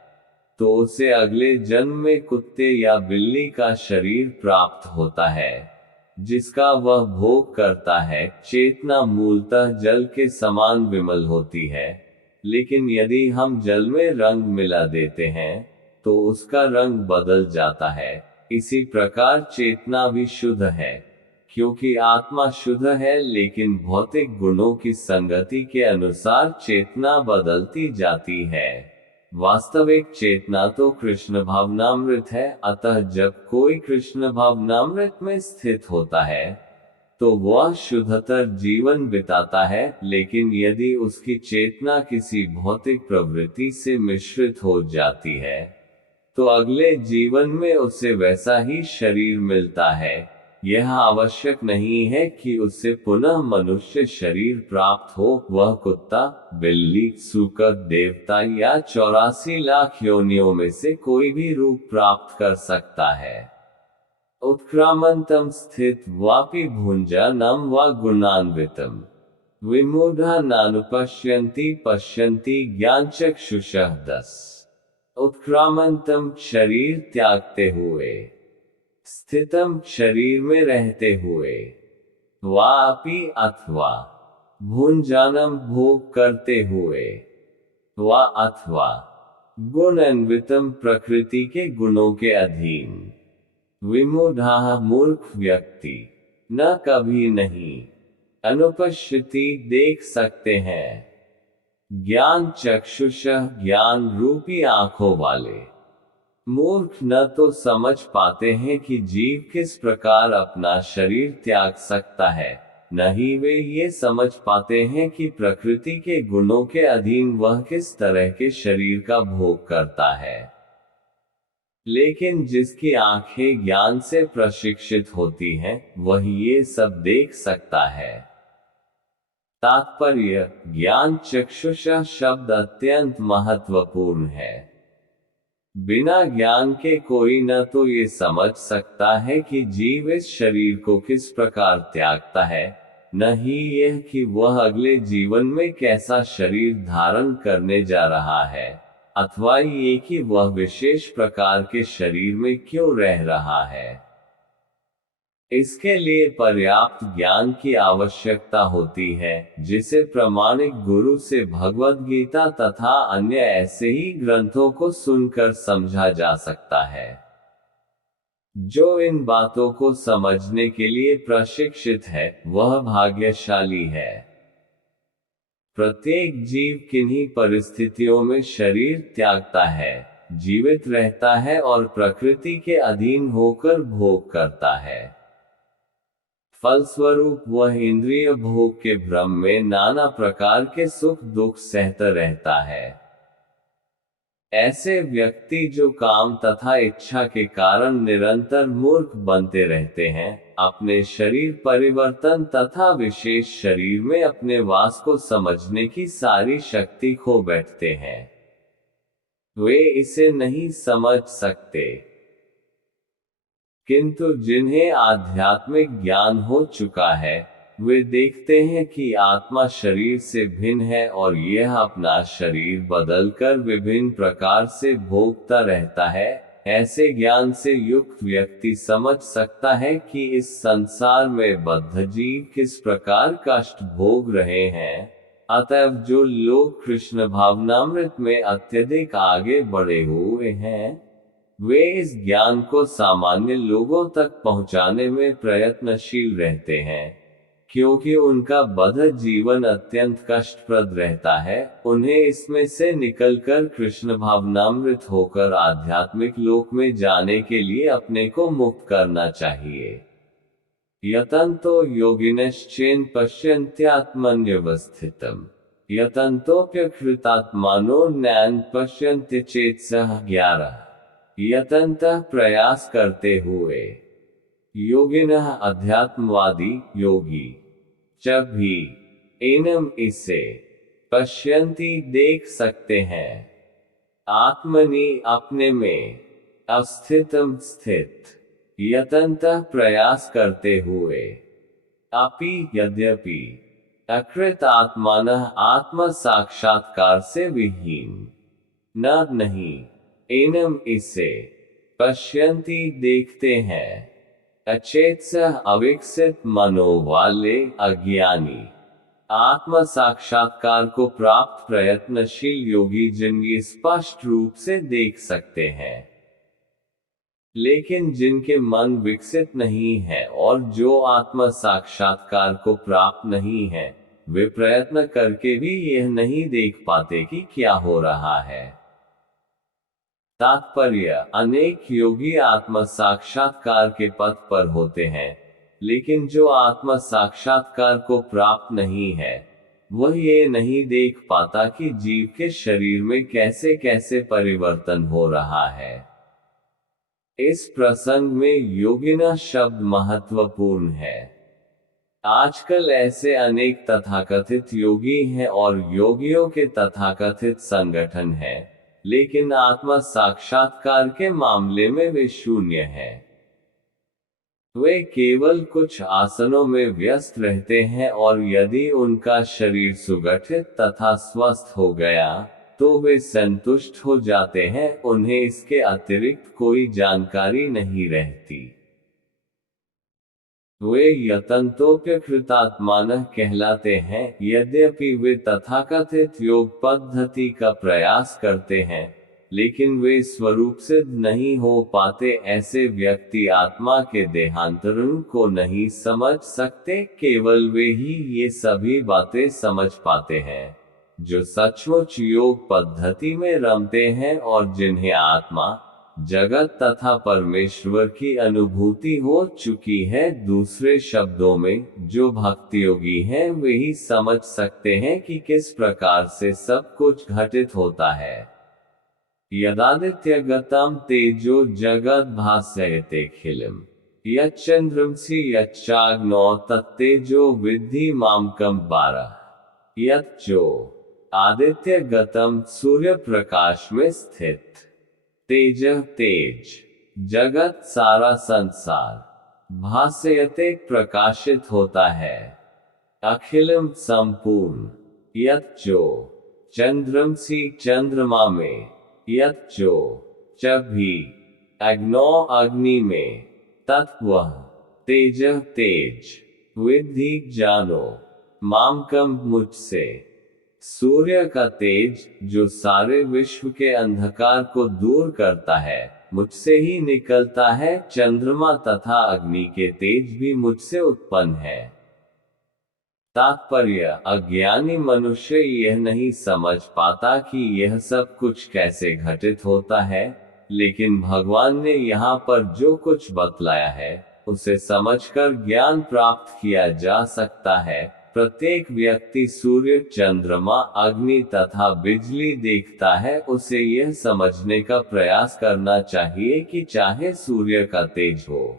तो उसे अगले जन्म में कुत्ते या बिल्ली का शरीर प्राप्त होता है जिसका वह भोग करता है। चेतना मूलतः जल के समान विमल होती है, लेकिन यदि हम जल में रंग मिला देते हैं तो उसका रंग बदल जाता है। इसी प्रकार चेतना भी शुद्ध है क्योंकि आत्मा शुद्ध है, लेकिन भौतिक गुणों की संगति के अनुसार चेतना बदलती जाती है। वास्तविक चेतना तो कृष्ण भावनामृत है, अतः जब कोई कृष्ण भावनामृत में स्थित होता है तो वह शुद्धतर जीवन बिताता है। लेकिन यदि उसकी चेतना किसी भौतिक प्रवृत्ति से मिश्रित हो जाती है तो अगले जीवन में उसे वैसा ही शरीर मिलता है यह आवश्यक नहीं है कि उसे पुनः मनुष्य शरीर प्राप्त हो, वह कुत्ता, बिल्ली, सूकर, देवता या 84 लाख योनियों में से कोई भी रूप प्राप्त कर सकता है। उत्क्रामंतम स्थित वापि भुंजानम व गुणान्वितम विमूढ़ा नानुपश्यन्ति पश्यन्ति ज्ञानचक्षुषः 10। उत्क्रामंतम शरीर त्यागते हुए, स्थितम शरीर में रहते हुए, वापि अथवा, भुंजानम भोग करते हुए, वा अथवा, गुणान्वितम प्रकृति के गुणों के अधीन, विमूढ़ा मूर्ख व्यक्ति, न कभी नहीं, अनुपश्यति देख सकते हैं, ज्ञान चक्षुषः ज्ञान रूपी आंखों वाले, मूर्ख न तो समझ पाते हैं कि जीव किस प्रकार अपना शरीर त्याग सकता है, न ही वे ये समझ पाते हैं कि प्रकृति के गुणों के अधीन वह किस तरह के शरीर का भोग करता है। लेकिन जिसकी आंखें ज्ञान से प्रशिक्षित होती हैं, वह ये सब देख सकता है। तात्पर्य, ज्ञान चक्षुषः शब्द अत्यंत महत्वपूर्ण है। बिना ज्ञान के कोई न तो ये समझ सकता है कि जीव इस शरीर को किस प्रकार त्यागता है, न ही यह कि वह अगले जीवन में कैसा शरीर धारण करने जा रहा है, अथवा ये कि वह विशेष प्रकार के शरीर में क्यों रह रहा है। इसके लिए पर्याप्त ज्ञान की आवश्यकता होती है, जिसे प्रामाणिक गुरु से भगवद गीता तथा अन्य ऐसे ही ग्रंथों को सुनकर समझा जा सकता है। जो इन बातों को समझने के लिए प्रशिक्षित है, वह भाग्यशाली है। प्रत्येक जीव किन्हीं परिस्थितियों में शरीर त्यागता है, जीवित रहता है और प्रकृति के अधीन होकर भोग करता है। फलस्वरूप वह इंद्रिय भोग के भ्रम में नाना प्रकार के सुख दुख सहता रहता है। ऐसे व्यक्ति जो काम तथा इच्छा के कारण निरंतर मूर्ख बनते रहते हैं, अपने शरीर परिवर्तन तथा विशेष शरीर में अपने वास को समझने की सारी शक्ति खो बैठते हैं। वे इसे नहीं समझ सकते। किंतु जिन्हें आध्यात्मिक ज्ञान हो चुका है, वे देखते हैं कि आत्मा शरीर से भिन्न है और यह अपना शरीर बदलकर विभिन्न प्रकार से भोगता रहता है। ऐसे ज्ञान से युक्त व्यक्ति समझ सकता है कि इस संसार में बद्ध जीव किस प्रकार कष्ट भोग रहे हैं। अतएव जो लोग कृष्ण भावनामृत में अत्यधिक आगे बढ़े हुए हैं, वे इस ज्ञान को सामान्य लोगों तक पहुंचाने में प्रयत्नशील रहते हैं। क्योंकि उनका बद्ध जीवन अत्यंत कष्टप्रद रहता है, उन्हें इसमें से निकलकर कृष्ण भावनामृत होकर आध्यात्मिक लोक में जाने के लिए अपने को मुक्त करना चाहिए। यतन्तो योगिनश्चेन पश्यन्त्यात्मन्यवस्थितम् यतन्तोऽप्यकृतात्मानो न्यान् पश्यन्ति चेत्सः 11। यतन्तः प्रयास करते हुए, योगिनः अध्यात्मवादी योगी, जब भी, एनम इसे, पश्यन्ति देख सकते हैं, आत्मनि अपने में, अवस्थितम स्थित, यतन्तः प्रयास करते हुए, अपि यद्यपि, अकृत आत्मानः आत्म साक्षात्कार से विहीन, न नहीं, एनम इसे, पश्यन्ति देखते हैं, अचेतसः अविकसित मनो वाले अज्ञानी, आत्म साक्षात्कार को प्राप्त प्रयत्नशील योगी जिनकी स्पष्ट रूप से देख सकते हैं। लेकिन जिनके मन विकसित नहीं है और जो आत्म साक्षात्कार को प्राप्त नहीं है, वे प्रयत्न करके भी यह नहीं देख पाते कि क्या हो रहा है। तात्पर्य, अनेक योगी आत्म साक्षात्कार के पथ पर होते हैं, लेकिन जो आत्म साक्षात्कार को प्राप्त नहीं है, वह ये नहीं देख पाता कि जीव के शरीर में कैसे कैसे परिवर्तन हो रहा है। इस प्रसंग में योगिना शब्द महत्वपूर्ण है। आजकल ऐसे अनेक तथाकथित योगी हैं और योगियों के तथाकथित संगठन हैं, लेकिन आत्म साक्षात्कार के मामले में वे शून्य हैं। वे केवल कुछ आसनों में व्यस्त रहते हैं और यदि उनका शरीर सुगठित तथा स्वस्थ हो गया तो वे संतुष्ट हो जाते हैं, उन्हें इसके अतिरिक्त कोई जानकारी नहीं रहती। वे यतन्तोप्यकृतात्मानः कहलाते हैं, यद्यपि वे तथाकथित योग पद्धति का प्रयास करते हैं, लेकिन वे स्वरूप सिद्ध नहीं हो पाते। ऐसे व्यक्ति आत्मा के देहांतरण को नहीं समझ सकते, केवल वे ही ये सभी बातें समझ पाते हैं जो सचमुच योग पद्धति में रमते हैं और जिन्हें आत्मा, जगत तथा परमेश्वर की अनुभूति हो चुकी है। दूसरे शब्दों में, जो भक्ति योगी हैं वे ही समझ सकते हैं कि किस प्रकार से सब कुछ घटित होता है। यदादित्यगतं तेजो जगद भासयतेऽखिलम् यच्चन्द्रमसि यच्चाग्नौ तत्तेजो विद्धि मामकं 12। यत् जो आदित्य गतम सूर्य प्रकाश में स्थित, तेज तेज, जगत सारा संसार, भासयते प्रकाशित होता है, अखिलम संपूर्ण, यत् जो चंद्रमसि चंद्रमा में, यत् जो भी अग्नौ अग्नि में, तत्व तेज तेज, विद्धि जानो, मामकम मुझसे, सूर्य का तेज जो सारे विश्व के अंधकार को दूर करता है मुझसे ही निकलता है। चंद्रमा तथा अग्नि के तेज भी मुझसे उत्पन्न है। तात्पर्य, अज्ञानी मनुष्य यह नहीं समझ पाता कि यह सब कुछ कैसे घटित होता है, लेकिन भगवान ने यहाँ पर जो कुछ बतलाया है उसे समझकर ज्ञान प्राप्त किया जा सकता है। प्रत्येक व्यक्ति सूर्य, चंद्रमा, अग्नि तथा बिजली देखता है, उसे यह समझने का प्रयास करना चाहिए कि चाहे सूर्य का तेज हो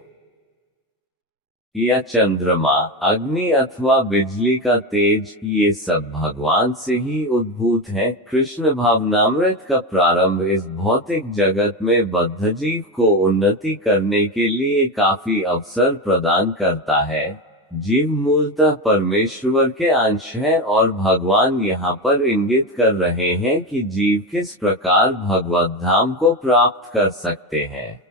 या चंद्रमा, अग्नि अथवा बिजली का तेज, ये सब भगवान से ही उद्भूत हैं। कृष्ण भावनामृत का प्रारंभ इस भौतिक जगत में बद्ध जीव को उन्नति करने के लिए काफी अवसर प्रदान करता है। जीव मूलतः परमेश्वर के अंश है और भगवान यहाँ पर इंगित कर रहे हैं कि जीव किस प्रकार भगवत धाम को प्राप्त कर सकते हैं।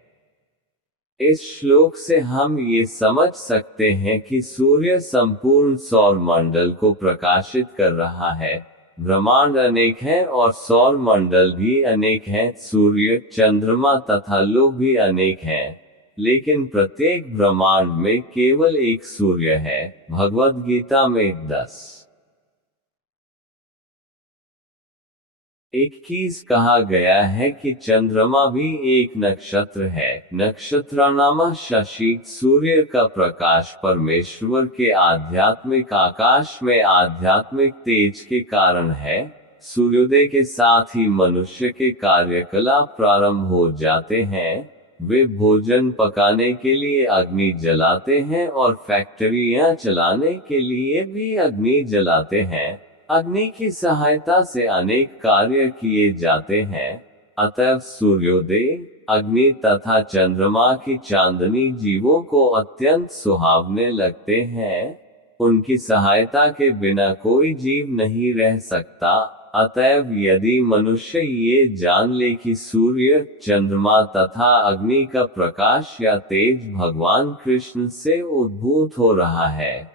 इस श्लोक से हम ये समझ सकते हैं कि सूर्य संपूर्ण सौर मंडल को प्रकाशित कर रहा है। ब्रह्मांड अनेक हैं और सौर मंडल भी अनेक हैं। सूर्य, चंद्रमा तथा लोक भी अनेक हैं, लेकिन प्रत्येक ब्रह्मांड में केवल एक सूर्य है। भगवद गीता में 10:21 कहा गया है कि चंद्रमा भी एक नक्षत्र है। नक्षत्राणाम शशि, सूर्य का प्रकाश परमेश्वर के आध्यात्मिक आकाश में आध्यात्मिक तेज के कारण है। सूर्योदय के साथ ही मनुष्य के कार्यकलाप प्रारंभ हो जाते हैं। वे भोजन पकाने के लिए अग्नि जलाते हैं और फैक्ट्रियां चलाने के लिए भी अग्नि जलाते हैं। अग्नि की सहायता से अनेक कार्य किए जाते हैं। अतः सूर्योदय, अग्नि तथा चंद्रमा की चांदनी जीवों को अत्यंत सुहावने लगते हैं। उनकी सहायता के बिना कोई जीव नहीं रह सकता। अतएव यदि मनुष्य ये जान ले कि सूर्य, चंद्रमा तथा अग्नि का प्रकाश या तेज भगवान कृष्ण से उद्भूत हो रहा है,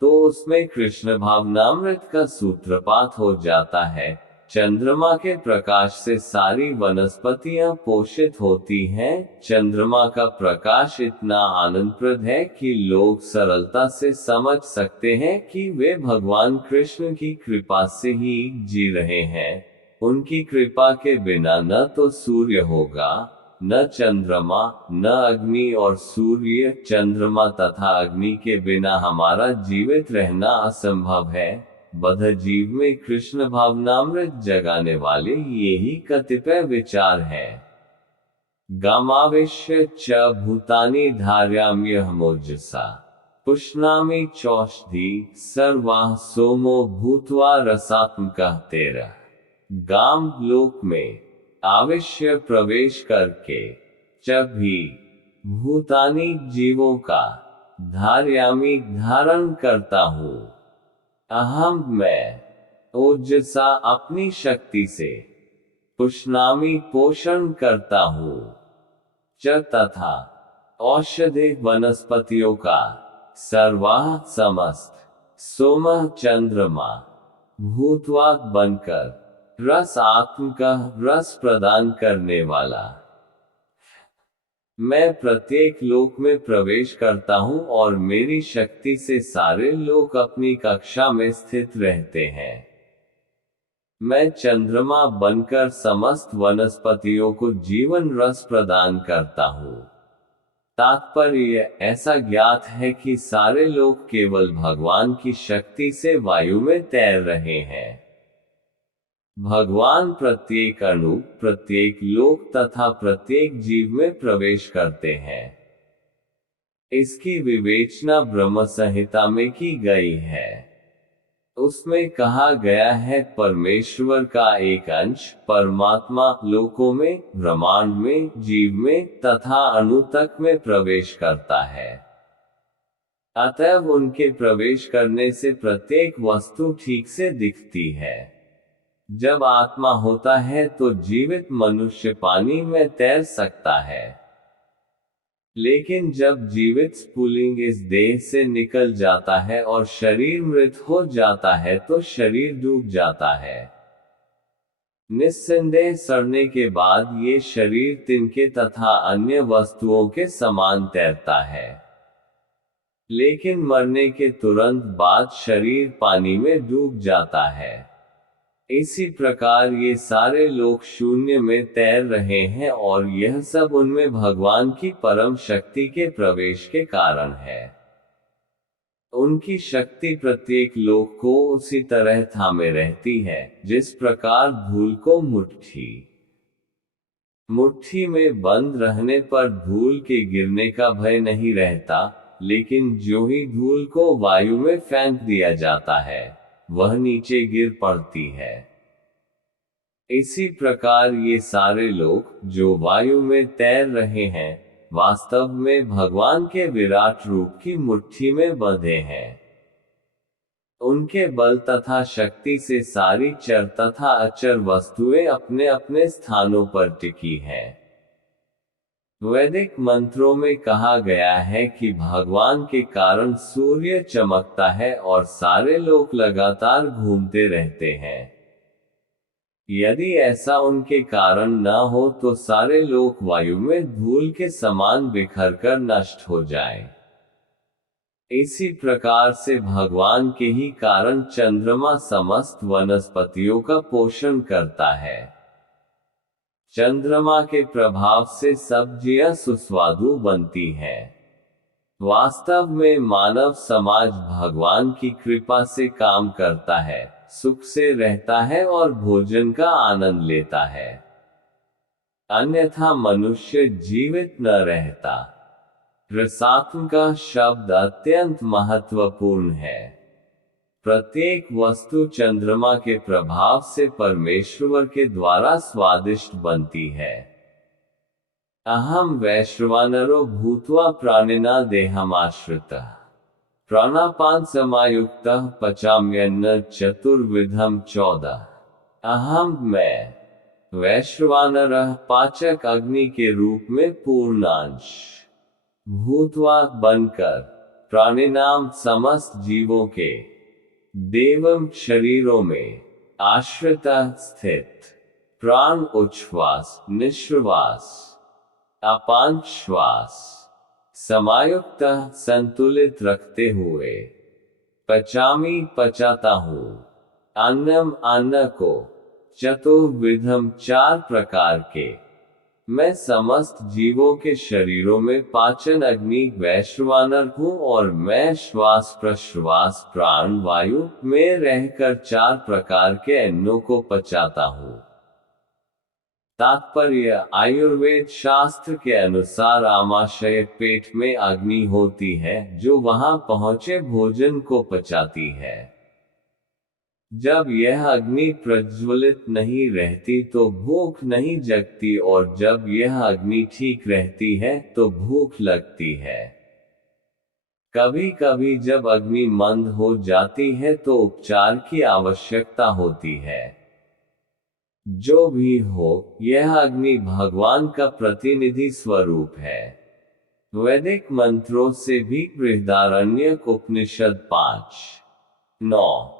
तो उसमें कृष्ण भावनामृत का सूत्रपात हो जाता है। चंद्रमा के प्रकाश से सारी वनस्पतियां पोषित होती हैं। चंद्रमा का प्रकाश इतना आनंदप्रद है कि लोग सरलता से समझ सकते हैं कि वे भगवान कृष्ण की कृपा से ही जी रहे हैं। उनकी कृपा के बिना न तो सूर्य होगा, न चंद्रमा, न अग्नि, और सूर्य, चंद्रमा तथा अग्नि के बिना हमारा जीवित रहना असंभव है। बद्ध जीव में कृष्ण भावनामृत जगाने वाले ये ही कतिपय विचार हैं। गामाविश्य च भूतानि धारयाम्यहमोजसा पुष्णामि चौषधि सर्वाः सोमो भूत्वा रसात्मकः तेरह। गाम लोक में आविश्य प्रवेश करके च भी भूतानि जीवों का धारयामि धारण करता हूँ, अहम मैं ओजसा अपनी शक्ति से, पुष्णामि पोषण करता हूँ, च तथा औषधि वनस्पतियों का, सर्वाः समस्त, सोमः चंद्रमा, भूत्वा बनकर, रस आत्मका रस प्रदान करने वाला। मैं प्रत्येक लोक में प्रवेश करता हूँ और मेरी शक्ति से सारे लोग अपनी कक्षा में स्थित रहते हैं। मैं चंद्रमा बनकर समस्त वनस्पतियों को जीवन रस प्रदान करता हूँ। तात्पर्य ऐसा ज्ञात है कि सारे लोग केवल भगवान की शक्ति से वायु में तैर रहे हैं। भगवान प्रत्येक अणु, प्रत्येक लोक तथा प्रत्येक जीव में प्रवेश करते हैं। इसकी विवेचना ब्रह्म संहिता में की गई है। उसमें कहा गया है परमेश्वर का एक अंश परमात्मा लोकों में, ब्रह्मांड में, जीव में तथा अणु तक में प्रवेश करता है। अतएव उनके प्रवेश करने से प्रत्येक वस्तु ठीक से दिखती है। जब आत्मा होता है तो जीवित मनुष्य पानी में तैर सकता है, लेकिन जब जीवित स्फुलिंग इस देह से निकल जाता है और शरीर मृत हो जाता है तो शरीर डूब जाता है। निस्संदेह सड़ने के बाद ये शरीर तिनके तथा अन्य वस्तुओं के समान तैरता है, लेकिन मरने के तुरंत बाद शरीर पानी में डूब जाता है। इसी प्रकार ये सारे लोग शून्य में तैर रहे हैं और यह सब उनमें भगवान की परम शक्ति के प्रवेश के कारण है। उनकी शक्ति प्रत्येक लोक को उसी तरह थामे रहती है, जिस प्रकार धूल को मुट्ठी में बंद रहने पर धूल के गिरने का भय नहीं रहता, लेकिन जो ही धूल को वायु में फेंक दिया जाता है, वह नीचे गिर पड़ती है। इसी प्रकार ये सारे लोग, जो वायु में तैर रहे हैं, वास्तव में भगवान के विराट रूप की मुट्ठी में बंधे हैं। उनके बल तथा शक्ति से सारी चर तथा अचर वस्तुएं अपने अपने स्थानों पर टिकी हैं। वैदिक मंत्रों में कहा गया है कि भगवान के कारण सूर्य चमकता है और सारे लोग लगातार घूमते रहते हैं। यदि ऐसा उनके कारण न हो तो सारे लोग वायु में धूल के समान बिखरकर नष्ट हो जाएं। इसी प्रकार से भगवान के ही कारण चंद्रमा समस्त वनस्पतियों का पोषण करता है। चंद्रमा के प्रभाव से सब्जियां सुस्वादु बनती हैं। वास्तव में मानव समाज भगवान की कृपा से काम करता है, सुख से रहता है और भोजन का आनंद लेता है। अन्यथा मनुष्य जीवित न रहता। रसात्मक शब्द अत्यंत महत्वपूर्ण है। प्रत्येक वस्तु चंद्रमा के प्रभाव से परमेश्वर के द्वारा स्वादिष्ट बनती है। अहम वैश्वानरो भूत्वा प्राणिना देहमाश्रितः प्राणापान समायुक्तः पचाम्यन्न चतुर्विधम 14। अहम मैं वैश्वानरः पाचक अग्नि के रूप में पूर्णांश भूत्वा बनकर प्राणिनाम समस्त जीवों के देवम शरीरों में आश्रितः स्थित प्राण उच्छ्वास निश्वास अपान श्वास समायुक्त संतुलित रखते हुए पचामी पचाता हूँ अन्नम अन्न को चतुर्विधम 4 प्रकार के मैं समस्त जीवों के शरीरों में पाचन अग्नि वैश्वानर हूँ और मैं श्वास प्रश्वास प्राण वायु में रहकर 4 प्रकार के अन्नों को पचाता हूँ। तात्पर्य, आयुर्वेद शास्त्र के अनुसार आमाशय पेट में अग्नि होती है जो वहां पहुंचे भोजन को पचाती है। जब यह अग्नि प्रज्वलित नहीं रहती तो भूख नहीं जगती, और जब यह अग्नि ठीक रहती है तो भूख लगती है। कभी कभी जब अग्नि मंद हो जाती है तो उपचार की आवश्यकता होती है। जो भी हो, यह अग्नि भगवान का प्रतिनिधि स्वरूप है। वैदिक मंत्रों से भी बृहदारण्यक उपनिषद 5:9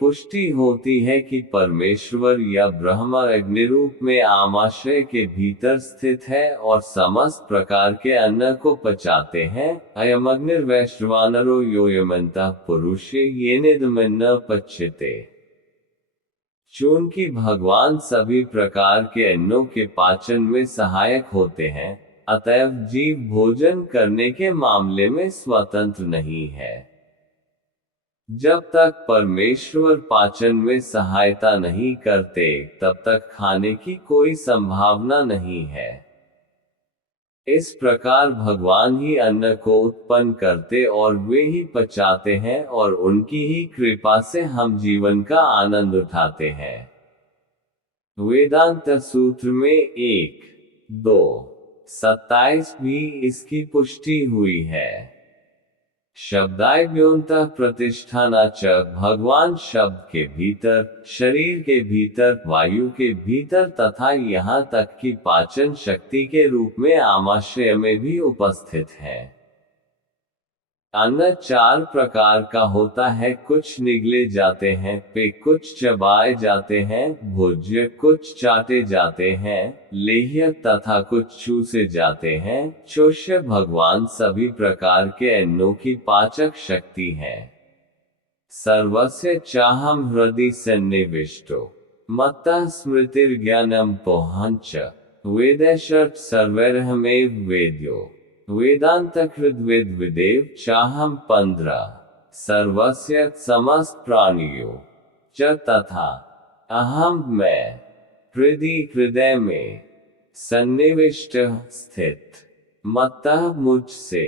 पुष्टि होती है कि परमेश्वर या ब्रह्म अग्निरूप में आमाशय के भीतर स्थित है और समस्त प्रकार के अन्न को पचाते हैं। अयमग्निर्वैश्वानरो योऽयमन्तः पुरुषे येनेदमन्न पच्यते। चूंकि भगवान सभी प्रकार के अन्नों के पाचन में सहायक होते हैं, अतएव जीव भोजन करने के मामले में स्वतंत्र नहीं है। जब तक परमेश्वर पाचन में सहायता नहीं करते, तब तक खाने की कोई संभावना नहीं है। इस प्रकार भगवान ही अन्न को उत्पन्न करते और वे ही पचाते हैं, और उनकी ही कृपा से हम जीवन का आनंद उठाते हैं। वेदांत सूत्र में 1:2-27 भी इसकी पुष्टि हुई है। शब्दाभ्योऽन्तः प्रतिष्ठाना च, भगवान शब्द के भीतर, शरीर के भीतर, वायु के भीतर तथा यहाँ तक कि पाचन शक्ति के रूप में आमाशय में भी उपस्थित है। अन्न 4 प्रकार का होता है, कुछ निगले जाते हैं, पे कुछ चबाए जाते हैं, भोज्य कुछ चाटे जाते हैं, लेह्य तथा कुछ चूसे जाते हैं, चोष्य। भगवान सभी प्रकार के अन्नों की पाचक शक्ति है। सर्वस्य चाहं हृदि सन्निविष्टो मत्तः स्मृतिर्ज्ञानं पोहञ्च वेदैश्च सर्वैरहमेव वेद्यो वेदांतकृद्वेद विदेव चाहम 15 सर्वस्य समस्त प्राणियों च तथा अहम मैं हृदि हृदय में सन्निविष्ट स्थित मत्तः मुझसे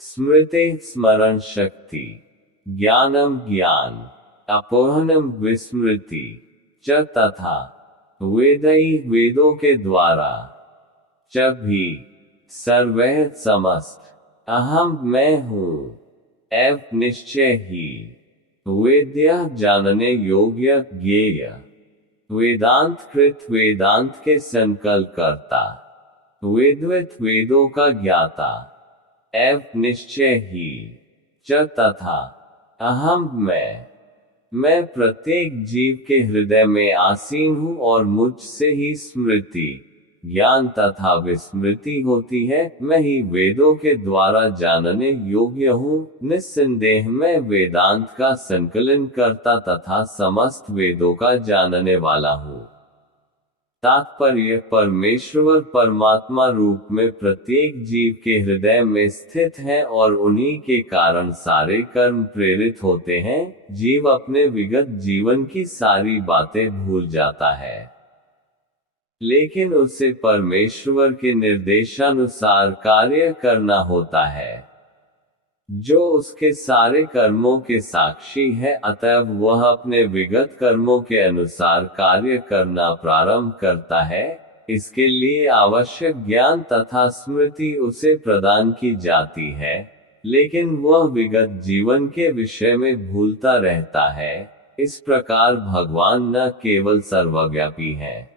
स्मृति स्मरण शक्ति ज्ञानम ज्ञान अपोहनम विस्मृति च तथा वेदई वेदों के द्वारा च भी सर्वैः समस्त अहम मैं हूँ एव निश्चय ही वेद्य जानने योग्य ज्ञेय वेदांत कृत वेदांत के संकल्प करता वेदवित वेदों का ज्ञाता एव निश्चय ही च तथा अहम मैं प्रत्येक जीव के हृदय में आसीन हूँ और मुझसे ही स्मृति ज्ञान तथा विस्मृति होती है। मैं ही वेदों के द्वारा जानने योग्य हूँ। निस्संदेह मैं वेदांत का संकलन करता तथा समस्त वेदों का जानने वाला हूँ। तात्पर्य, परमेश्वर परमात्मा रूप में प्रत्येक जीव के हृदय में स्थित है और उन्हीं के कारण सारे कर्म प्रेरित होते हैं। जीव अपने विगत जीवन की सारी बातें भूल जाता है, लेकिन उसे परमेश्वर के निर्देशानुसार कार्य करना होता है, जो उसके सारे कर्मों के साक्षी है। अतएव वह अपने विगत कर्मों के अनुसार कार्य करना प्रारंभ करता है। इसके लिए आवश्यक ज्ञान तथा स्मृति उसे प्रदान की जाती है, लेकिन वह विगत जीवन के विषय में भूलता रहता है। इस प्रकार भगवान न केवल सर्वव्यापी हैं,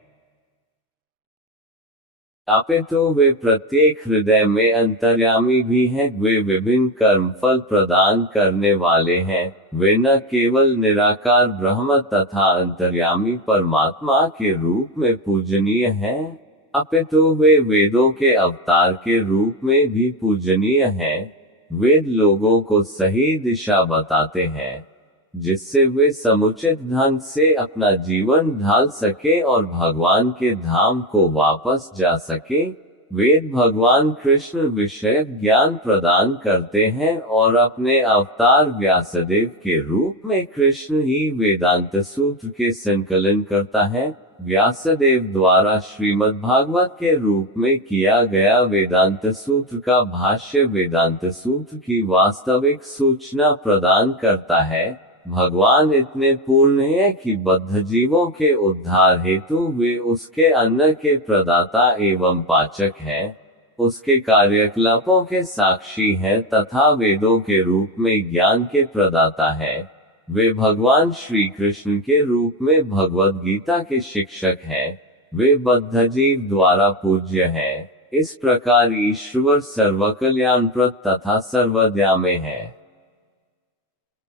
अपितु वे प्रत्येक हृदय में अंतर्यामी भी हैं। वे विभिन्न कर्मफल प्रदान करने वाले हैं। वे न केवल निराकार ब्रह्म तथा अंतर्यामी परमात्मा के रूप में पूजनीय हैं, अपितु वे वेदों के अवतार के रूप में भी पूजनीय हैं। वेद लोगों को सही दिशा बताते हैं, जिससे वे समुचित ढंग से अपना जीवन ढाल सके और भगवान के धाम को वापस जा सके। वेद भगवान कृष्ण विषयक ज्ञान प्रदान करते हैं और अपने अवतार व्यासदेव के रूप में कृष्ण ही वेदांत सूत्र के संकलन करता है। व्यासदेव द्वारा श्रीमद्भागवत के रूप में किया गया वेदांत सूत्र का भाष्य वेदांत सूत्र की वास्तविक सूचना प्रदान करता है। भगवान इतने पूर्ण हैं कि बद्ध जीवों के उद्धार हेतु वे उसके अन्न के प्रदाता एवं पाचक हैं, उसके कार्यकलापों के साक्षी हैं तथा वेदों के रूप में ज्ञान के प्रदाता हैं। वे भगवान श्री कृष्ण के रूप में भगवद गीता के शिक्षक हैं। वे बद्ध जीव द्वारा पूज्य हैं। इस प्रकार ईश्वर सर्वकल्याणप्रद तथा सर्वदयामय है।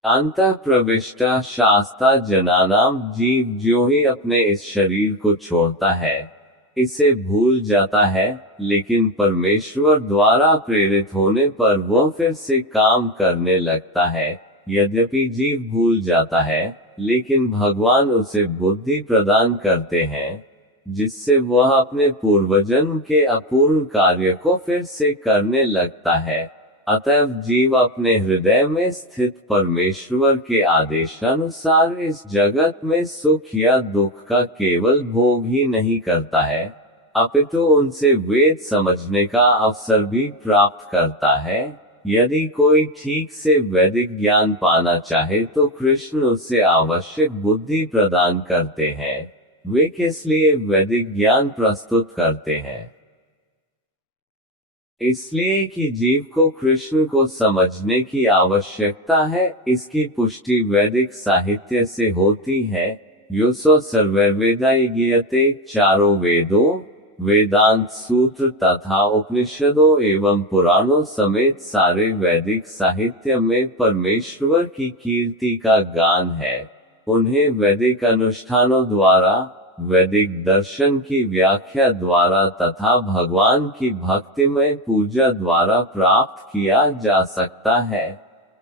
अंतः प्रविष्टा शास्ता जनानाम जीव जो ही अपने इस शरीर को छोड़ता है, इसे भूल जाता है, लेकिन परमेश्वर द्वारा प्रेरित होने पर वह फिर से काम करने लगता है। यद्यपि जीव भूल जाता है, लेकिन भगवान उसे बुद्धि प्रदान करते हैं, जिससे वह अपने पूर्वजन्म के अपूर्ण कार्य को फिर से करने लगता है। अतएव जीव अपने हृदय में स्थित परमेश्वर के आदेशानुसार इस जगत में सुख या दुख का केवल भोग ही नहीं करता है, अपितु उनसे वेद समझने का अवसर भी प्राप्त करता है। यदि कोई ठीक से वैदिक ज्ञान पाना चाहे तो कृष्ण उसे आवश्यक बुद्धि प्रदान करते हैं। वे किस लिए वैदिक ज्ञान प्रस्तुत करते हैं? इसलिए कि जीव को कृष्ण को समझने की आवश्यकता है। इसकी पुष्टि वैदिक साहित्य से होती है। योसो सर्वैर्वेदैर्गीयते, चारों वेदों, वेदांत सूत्र तथा उपनिषदों एवं पुराणों समेत सारे वैदिक साहित्य में परमेश्वर की कीर्ति का गान है। उन्हें वैदिक अनुष्ठानों द्वारा, वैदिक दर्शन की व्याख्या द्वारा तथा भगवान की भक्तिमय पूजा द्वारा प्राप्त किया जा सकता है।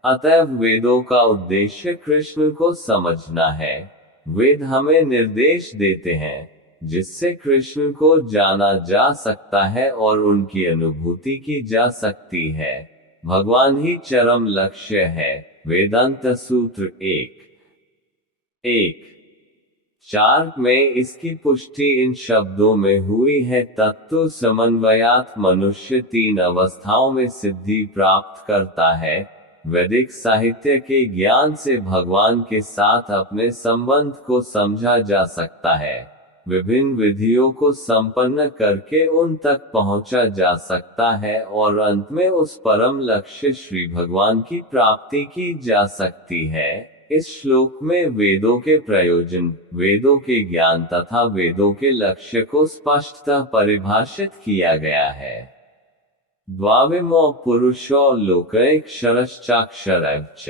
अतएव वेदों का उद्देश्य कृष्ण को समझना है। वेद हमें निर्देश देते हैं, जिससे कृष्ण को जाना जा सकता है और उनकी अनुभूति की जा सकती है। भगवान ही चरम लक्ष्य है। वेदांत सूत्र 1:4 में इसकी पुष्टि इन शब्दों में हुई है। तत्व समन्वयात् मनुष्य 3 अवस्थाओं में सिद्धि प्राप्त करता है। वैदिक साहित्य के ज्ञान से भगवान के साथ अपने संबंध को समझा जा सकता है। विभिन्न विधियों को संपन्न करके उन तक पहुंचा जा सकता है और अंत में उस परम लक्ष्य श्री भगवान की प्राप्ति की जा सकती है। इस श्लोक में वेदों के प्रयोजन, वेदों के ज्ञान तथा वेदों के लक्ष्य को स्पष्टतः परिभाषित किया गया है। द्वाविमो पुरुषो लोके क्षरश्चाक्षरश्च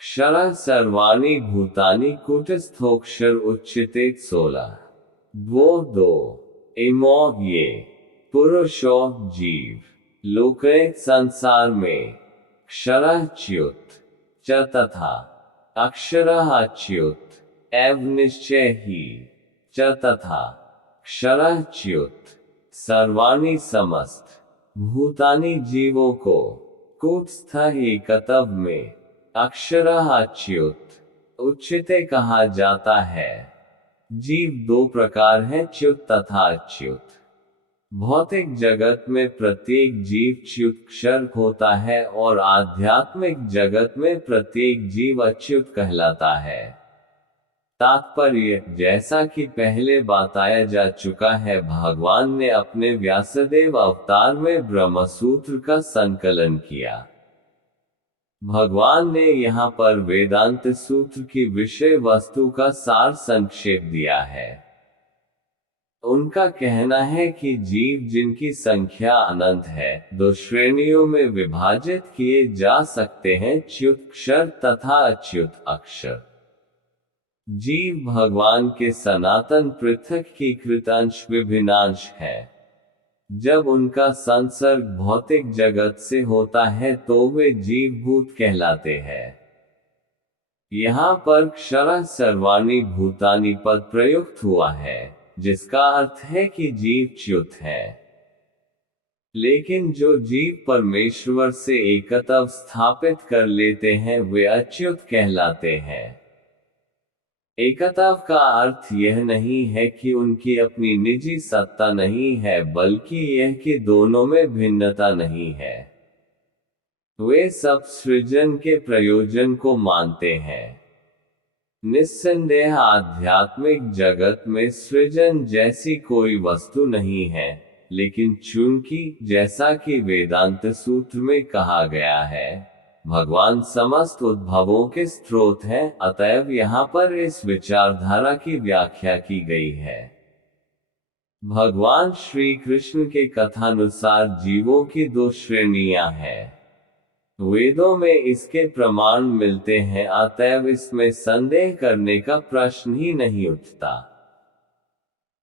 क्षरः सर्वाणि भूतानि कूटस्थोऽक्षर उच्यते 16। 2 इमो ये पुरुषो जीव, लोके संसार में, क्षरः च्युत च तथा अक्षरः अच्युत एव निश्चय ही च तथा क्षरः च्युत सर्वाणि समस्त भूतानि जीवों को कूटस्थ एकत्व में अक्षरः अच्युत उच्यते कहा जाता है। जीव 2 प्रकार हैं, च्युत तथा अच्युत। भौतिक जगत में प्रत्येक जीव च्युत क्षर होता है और आध्यात्मिक जगत में प्रत्येक जीव अच्युत कहलाता है। तात्पर्य, जैसा कि पहले बताया जा चुका है, भगवान ने अपने व्यासदेव अवतार में ब्रह्मसूत्र का संकलन किया। भगवान ने यहाँ पर वेदांत सूत्र की विषय वस्तु का सार संक्षेप दिया है। उनका कहना है कि जीव जिनकी संख्या अनंत है, 2 श्रेणियों में विभाजित किए जा सकते हैं, च्युत क्षर तथा अच्युत अक्षर। जीव भगवान के सनातन पृथक्कीकृत अंश विभिन्नांश है। जब उनका संसर्ग भौतिक जगत से होता है तो वे जीवभूत कहलाते हैं। यहाँ पर क्षरः सर्वाणि भूतानि पद प्रयुक्त हुआ है, जिसका अर्थ है कि जीव च्युत है। लेकिन जो जीव परमेश्वर से एकत्व स्थापित कर लेते हैं वे अच्युत कहलाते हैं। एकता का अर्थ यह नहीं है कि उनकी अपनी निजी सत्ता नहीं है, बल्कि यह कि दोनों में भिन्नता नहीं है। वे सब सृजन के प्रयोजन को मानते हैं। निस्संदेह आध्यात्मिक जगत में सृजन जैसी कोई वस्तु नहीं है, लेकिन चूंकि जैसा कि वेदांत सूत्र में कहा गया है, भगवान समस्त उद्भवों के स्रोत हैं, अतएव यहाँ पर इस विचारधारा की व्याख्या की गई है। भगवान श्री कृष्ण के कथानुसार जीवों की दो श्रेणियां हैं। वेदों में इसके प्रमाण मिलते हैं, अतएव इसमें संदेह करने का प्रश्न ही नहीं उठता।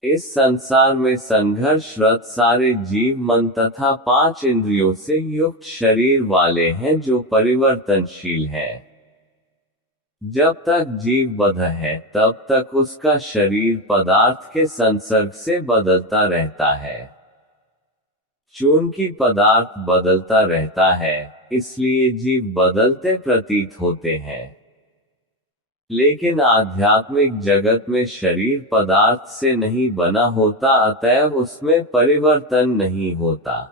इस संसार में संघर्षरत सारे जीव मन तथा 5 इंद्रियों से युक्त शरीर वाले हैं जो परिवर्तनशील हैं। जब तक जीव बद्ध है तब तक उसका शरीर पदार्थ के संसर्ग से बदलता रहता है। चूंकि पदार्थ बदलता रहता है, इसलिए जीव बदलते प्रतीत होते हैं। लेकिन आध्यात्मिक जगत में शरीर पदार्थ से नहीं बना होता, अतएव उसमें परिवर्तन नहीं होता।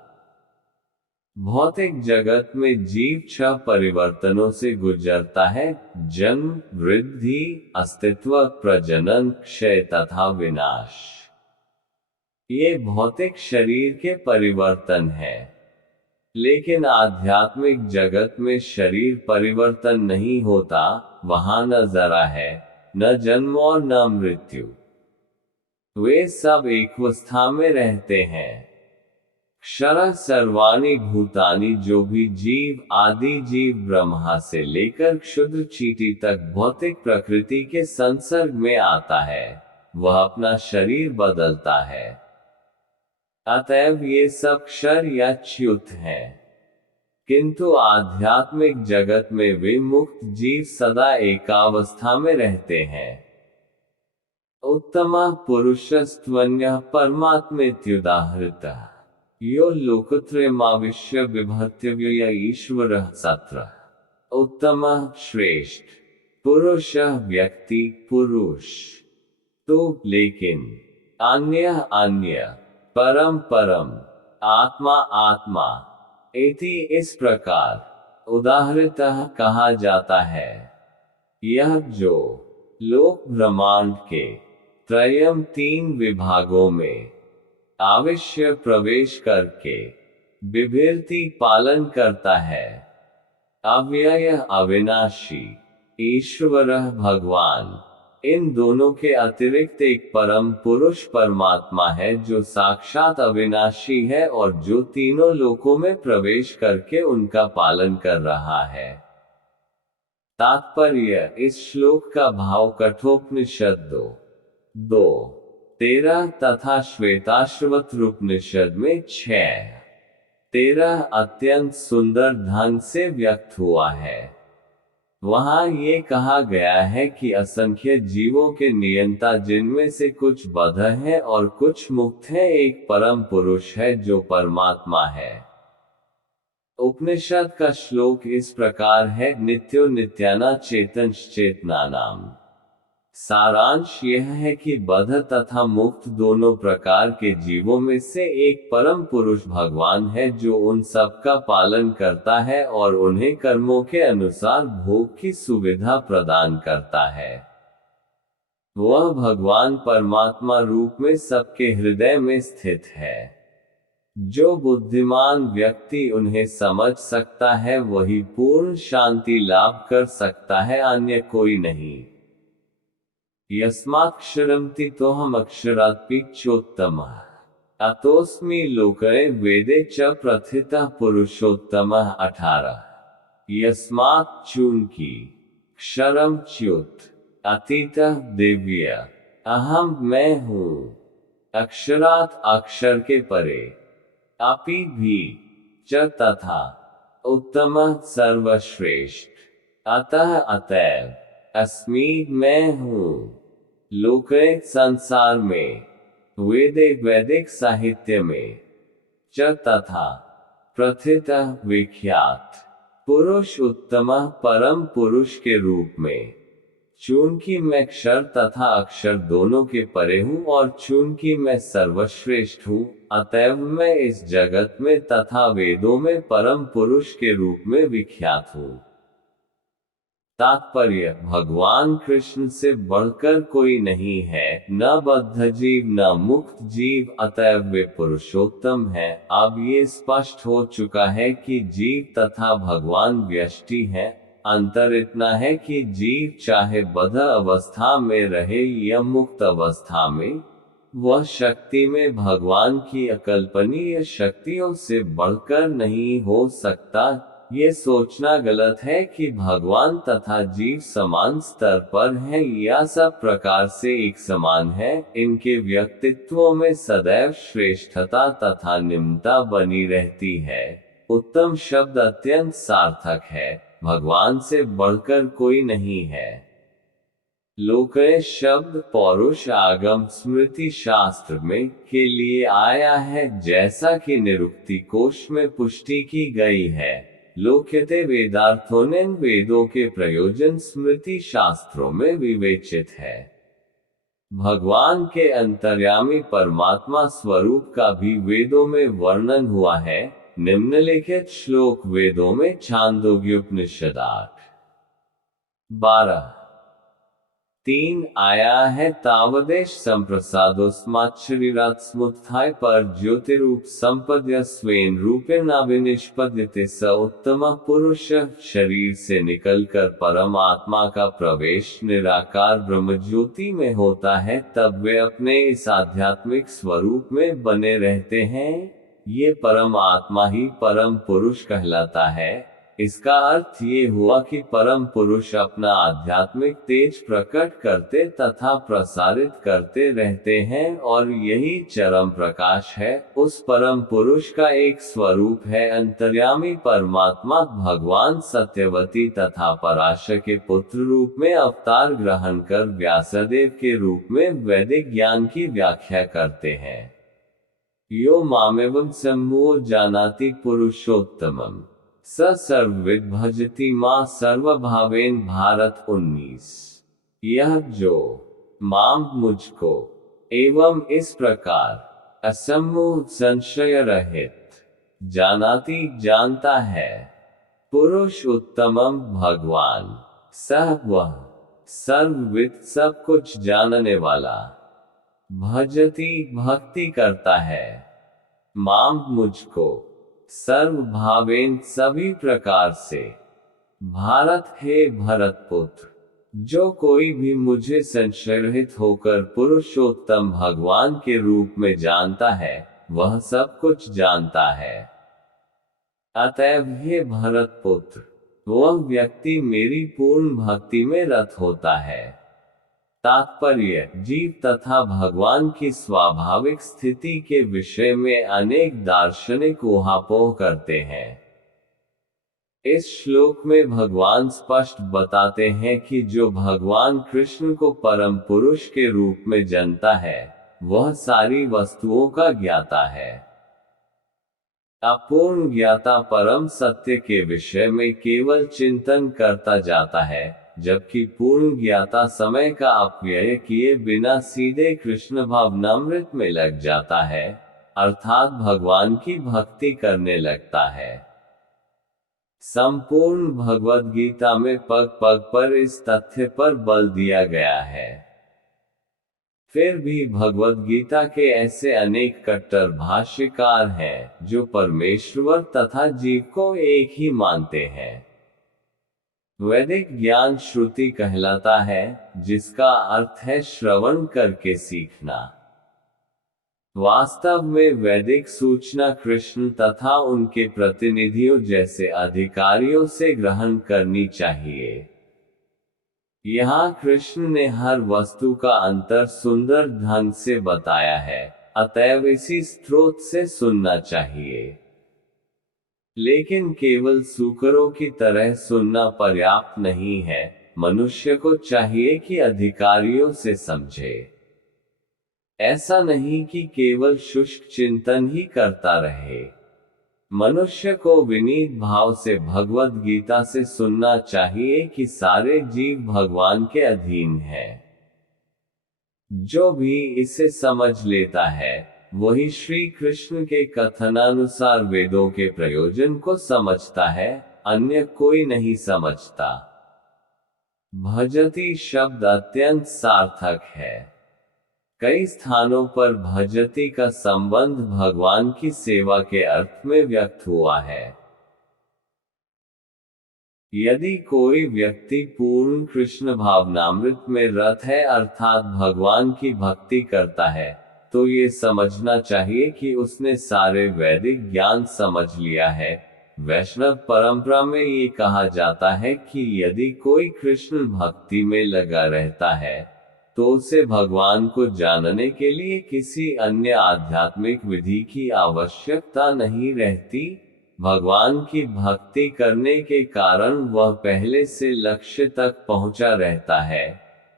भौतिक जगत में जीव 6 परिवर्तनों से गुजरता है: जन्म, वृद्धि, अस्तित्व, प्रजनन, क्षय तथा विनाश। ये भौतिक शरीर के परिवर्तन है। लेकिन आध्यात्मिक जगत में शरीर परिवर्तन नहीं होता, वहां न जरा है, न जन्म और न मृत्यु। वे सब एकावस्था में रहते हैं। क्षरः सर्वाणि भूतानि, जो भी जीव, आदि जीव ब्रह्मा से लेकर क्षुद्र चींटी तक भौतिक प्रकृति के संसर्ग में आता है, वह अपना शरीर बदलता है। अतएव ये सब क्षर या च्युत हैं। किंतु आध्यात्मिक जगत में वे मुक्त जीव सदा एकावस्था में रहते हैं। उत्तमः पुरुषस्त्वन्यः परमात्मेत्युदाहृतः यो लोकत्रयमाविश्य बिभर्त्यव्यय ईश्वरः सत्रः। उत्तमः श्रेष्ठ, पुरुषः व्यक्ति, पुरुष। तो लेकिन, अन्यः अन्य, परम परम, आत्मा आत्मा, इति इस प्रकार उदाहृतः कहा जाता है। यह जो लोक ब्रह्मांड के त्रयम् 3 विभागों में अवश्य प्रवेश करके बिभर्ति पालन करता है, अव्यय अविनाशी ईश्वरः भगवान, इन दोनों के अतिरिक्त एक परम पुरुष परमात्मा है जो साक्षात अविनाशी है और जो तीनों लोकों में प्रवेश करके उनका पालन कर रहा है। तात्पर्य: इस श्लोक का भाव कठोपनिषद 2:13 तथा श्वेताश्वतरोपनिषद में 6:13 अत्यंत सुंदर ढंग से व्यक्त हुआ है। वहां ये कहा गया है कि असंख्य जीवों के नियंता, जिनमें से कुछ बद्ध हैं और कुछ मुक्त हैं, एक परम पुरुष है जो परमात्मा है। उपनिषद का श्लोक इस प्रकार है: नित्यो नित्याना चेतनश्चेतनानाम। सारांश यह है कि बद्ध तथा मुक्त दोनों प्रकार के जीवों में से एक परम पुरुष भगवान है जो उन सब का पालन करता है और उन्हें कर्मों के अनुसार भोग की सुविधा प्रदान करता है। वह भगवान परमात्मा रूप में सबके हृदय में स्थित है। जो बुद्धिमान व्यक्ति उन्हें समझ सकता है वही पूर्ण शांति लाभ कर सकता है, अन्य कोई नहीं। यस्माक्षरं तोहम अक्षरात्पिच्चोत्तमः अतोऽस्मि लोके वेदे च प्रथितः पुरुषोत्तमः। 18 यस्मात्, चूंकि, क्षरम च्युत, अतीतः दिव्य, अहम मैं हूँ, अक्षरात् अक्षर के परे, अपि भी, च तथा, उत्तमः सर्वश्रेष्ठ, अतः अतएव, अस्मि मैं हूँ, लोके संसार में, वेदे वैदिक साहित्य में, च तथा, प्रथितः विख्यात, पुरुष उत्तमः परम पुरुष के रूप में, चूंकि मैं क्षर तथा अक्षर दोनों के परे हूँ और चूंकि मैं सर्वश्रेष्ठ हूँ, अतएव मैं इस जगत में तथा वेदों में परम पुरुष के रूप में विख्यात हूँ। तात्पर्य: भगवान कृष्ण से बढ़कर कोई नहीं है, न बद्ध जीव न मुक्त जीव, अतएव वे पुरुषोत्तम हैं। अब ये स्पष्ट हो चुका है कि जीव तथा भगवान व्यष्टि हैं। अंतर इतना है कि जीव चाहे बद्ध अवस्था में रहे या मुक्त अवस्था में, वह शक्ति में भगवान की अकल्पनीय शक्तियों से बढ़कर नहीं हो सकता। ये सोचना गलत है कि भगवान तथा जीव समान स्तर पर हैं या सब प्रकार से एक समान है। इनके व्यक्तित्वों में सदैव श्रेष्ठता तथा निम्नता बनी रहती है। उत्तम शब्द अत्यंत सार्थक है, भगवान से बढ़कर कोई नहीं है। लोकय शब्द पौरुष आगम स्मृति शास्त्र में के लिए आया है, जैसा कि निरुक्ति कोश में पुष्टि की गई है। लोक्यते वेदार्थोनेन, वेदों के प्रयोजन स्मृति शास्त्रों में विवेचित है। भगवान के अंतर्यामी परमात्मा स्वरूप का भी वेदों में वर्णन हुआ है। निम्नलिखित श्लोक वेदों में छांदोग्योपनिषद 8:12-3 आया है। तावदेश संप्रसादोस्मात् शरीरात् समुत्थाय पर ज्योतिरूप संपद्य स्वेन रूपेणाभिनिष्पद्यते स उत्तम पुरुष। शरीर से निकलकर परमात्मा का प्रवेश निराकार ब्रह्म ज्योति में होता है, तब वे अपने इस आध्यात्मिक स्वरूप में बने रहते हैं। ये परम आत्मा ही परम पुरुष कहलाता है। इसका अर्थ ये हुआ कि परम पुरुष अपना आध्यात्मिक तेज प्रकट करते तथा प्रसारित करते रहते हैं और यही चरम प्रकाश है। उस परम पुरुष का एक स्वरूप है अंतर्यामी परमात्मा। भगवान सत्यवती तथा पराशर के पुत्र रूप में अवतार ग्रहण कर व्यासदेव के रूप में वैदिक ज्ञान की व्याख्या करते हैं। यो मामेवं सम्मोह जानाति पुरुषोत्तमम् स सर्वविद् भजति मां सर्वभावेन। भारत 19। यह जो माम मुझको एवं इस प्रकार असम्मोह संशय रहित जानाति जानता है, पुरुष उत्तमम भगवान, सह वह सर्वविद सब कुछ जानने वाला, भजति भक्ति करता है, माम मुझको, सर्वभावेन सभी प्रकार से, भारत हे भरत पुत्र, जो कोई भी मुझे संशय रहित होकर पुरुषोत्तम भगवान के रूप में जानता है, वह सब कुछ जानता है। अतएव हे भरत पुत्र, वह व्यक्ति मेरी पूर्ण भक्ति में रत होता है। तात्पर्य: जीव तथा भगवान की स्वाभाविक स्थिति के विषय में अनेक दार्शनिक ऊहापोह करते हैं। इस श्लोक में भगवान स्पष्ट बताते हैं कि जो भगवान कृष्ण को परम पुरुष के रूप में जानता है, वह सारी वस्तुओं का ज्ञाता है। अपूर्ण ज्ञाता परम सत्य के विषय में केवल चिंतन करता जाता है, जबकि पूर्ण ज्ञाता समय का अपव्यय किए बिना सीधे कृष्ण भावनामृत में लग जाता है, अर्थात भगवान की भक्ति करने लगता है। संपूर्ण भगवद गीता में पग पग पर इस तथ्य पर बल दिया गया है। फिर भी भगवद गीता के ऐसे अनेक कट्टर भाष्यकार हैं, जो परमेश्वर तथा जीव को एक ही मानते हैं। वैदिक ज्ञान श्रुति कहलाता है, जिसका अर्थ है श्रवण करके सीखना। वास्तव में वैदिक सूचना कृष्ण तथा उनके प्रतिनिधियों जैसे अधिकारियों से ग्रहण करनी चाहिए। यहाँ कृष्ण ने हर वस्तु का अंतर सुंदर ढंग से बताया है, अतएव इसी स्रोत से सुनना चाहिए। लेकिन केवल सूकरों की तरह सुनना पर्याप्त नहीं है, मनुष्य को चाहिए कि अधिकारियों से समझे। ऐसा नहीं कि केवल शुष्क चिंतन ही करता रहे। मनुष्य को विनीत भाव से भगवद गीता से सुनना चाहिए कि सारे जीव भगवान के अधीन हैं। जो भी इसे समझ लेता है वही श्री कृष्ण के कथनानुसार वेदों के प्रयोजन को समझता है, अन्य कोई नहीं समझता। भजति शब्द अत्यंत सार्थक है। कई स्थानों पर भजति का संबंध भगवान की सेवा के अर्थ में व्यक्त हुआ है। यदि कोई व्यक्ति पूर्ण कृष्ण भावनामृत में रत है अर्थात भगवान की भक्ति करता है, तो ये समझना चाहिए कि उसने सारे वैदिक ज्ञान समझ लिया है। वैष्णव परंपरा में ये कहा जाता है कि यदि कोई कृष्ण भक्ति में लगा रहता है तो उसे भगवान को जानने के लिए किसी अन्य आध्यात्मिक विधि की आवश्यकता नहीं रहती। भगवान की भक्ति करने के कारण वह पहले से लक्ष्य तक पहुंचा रहता है।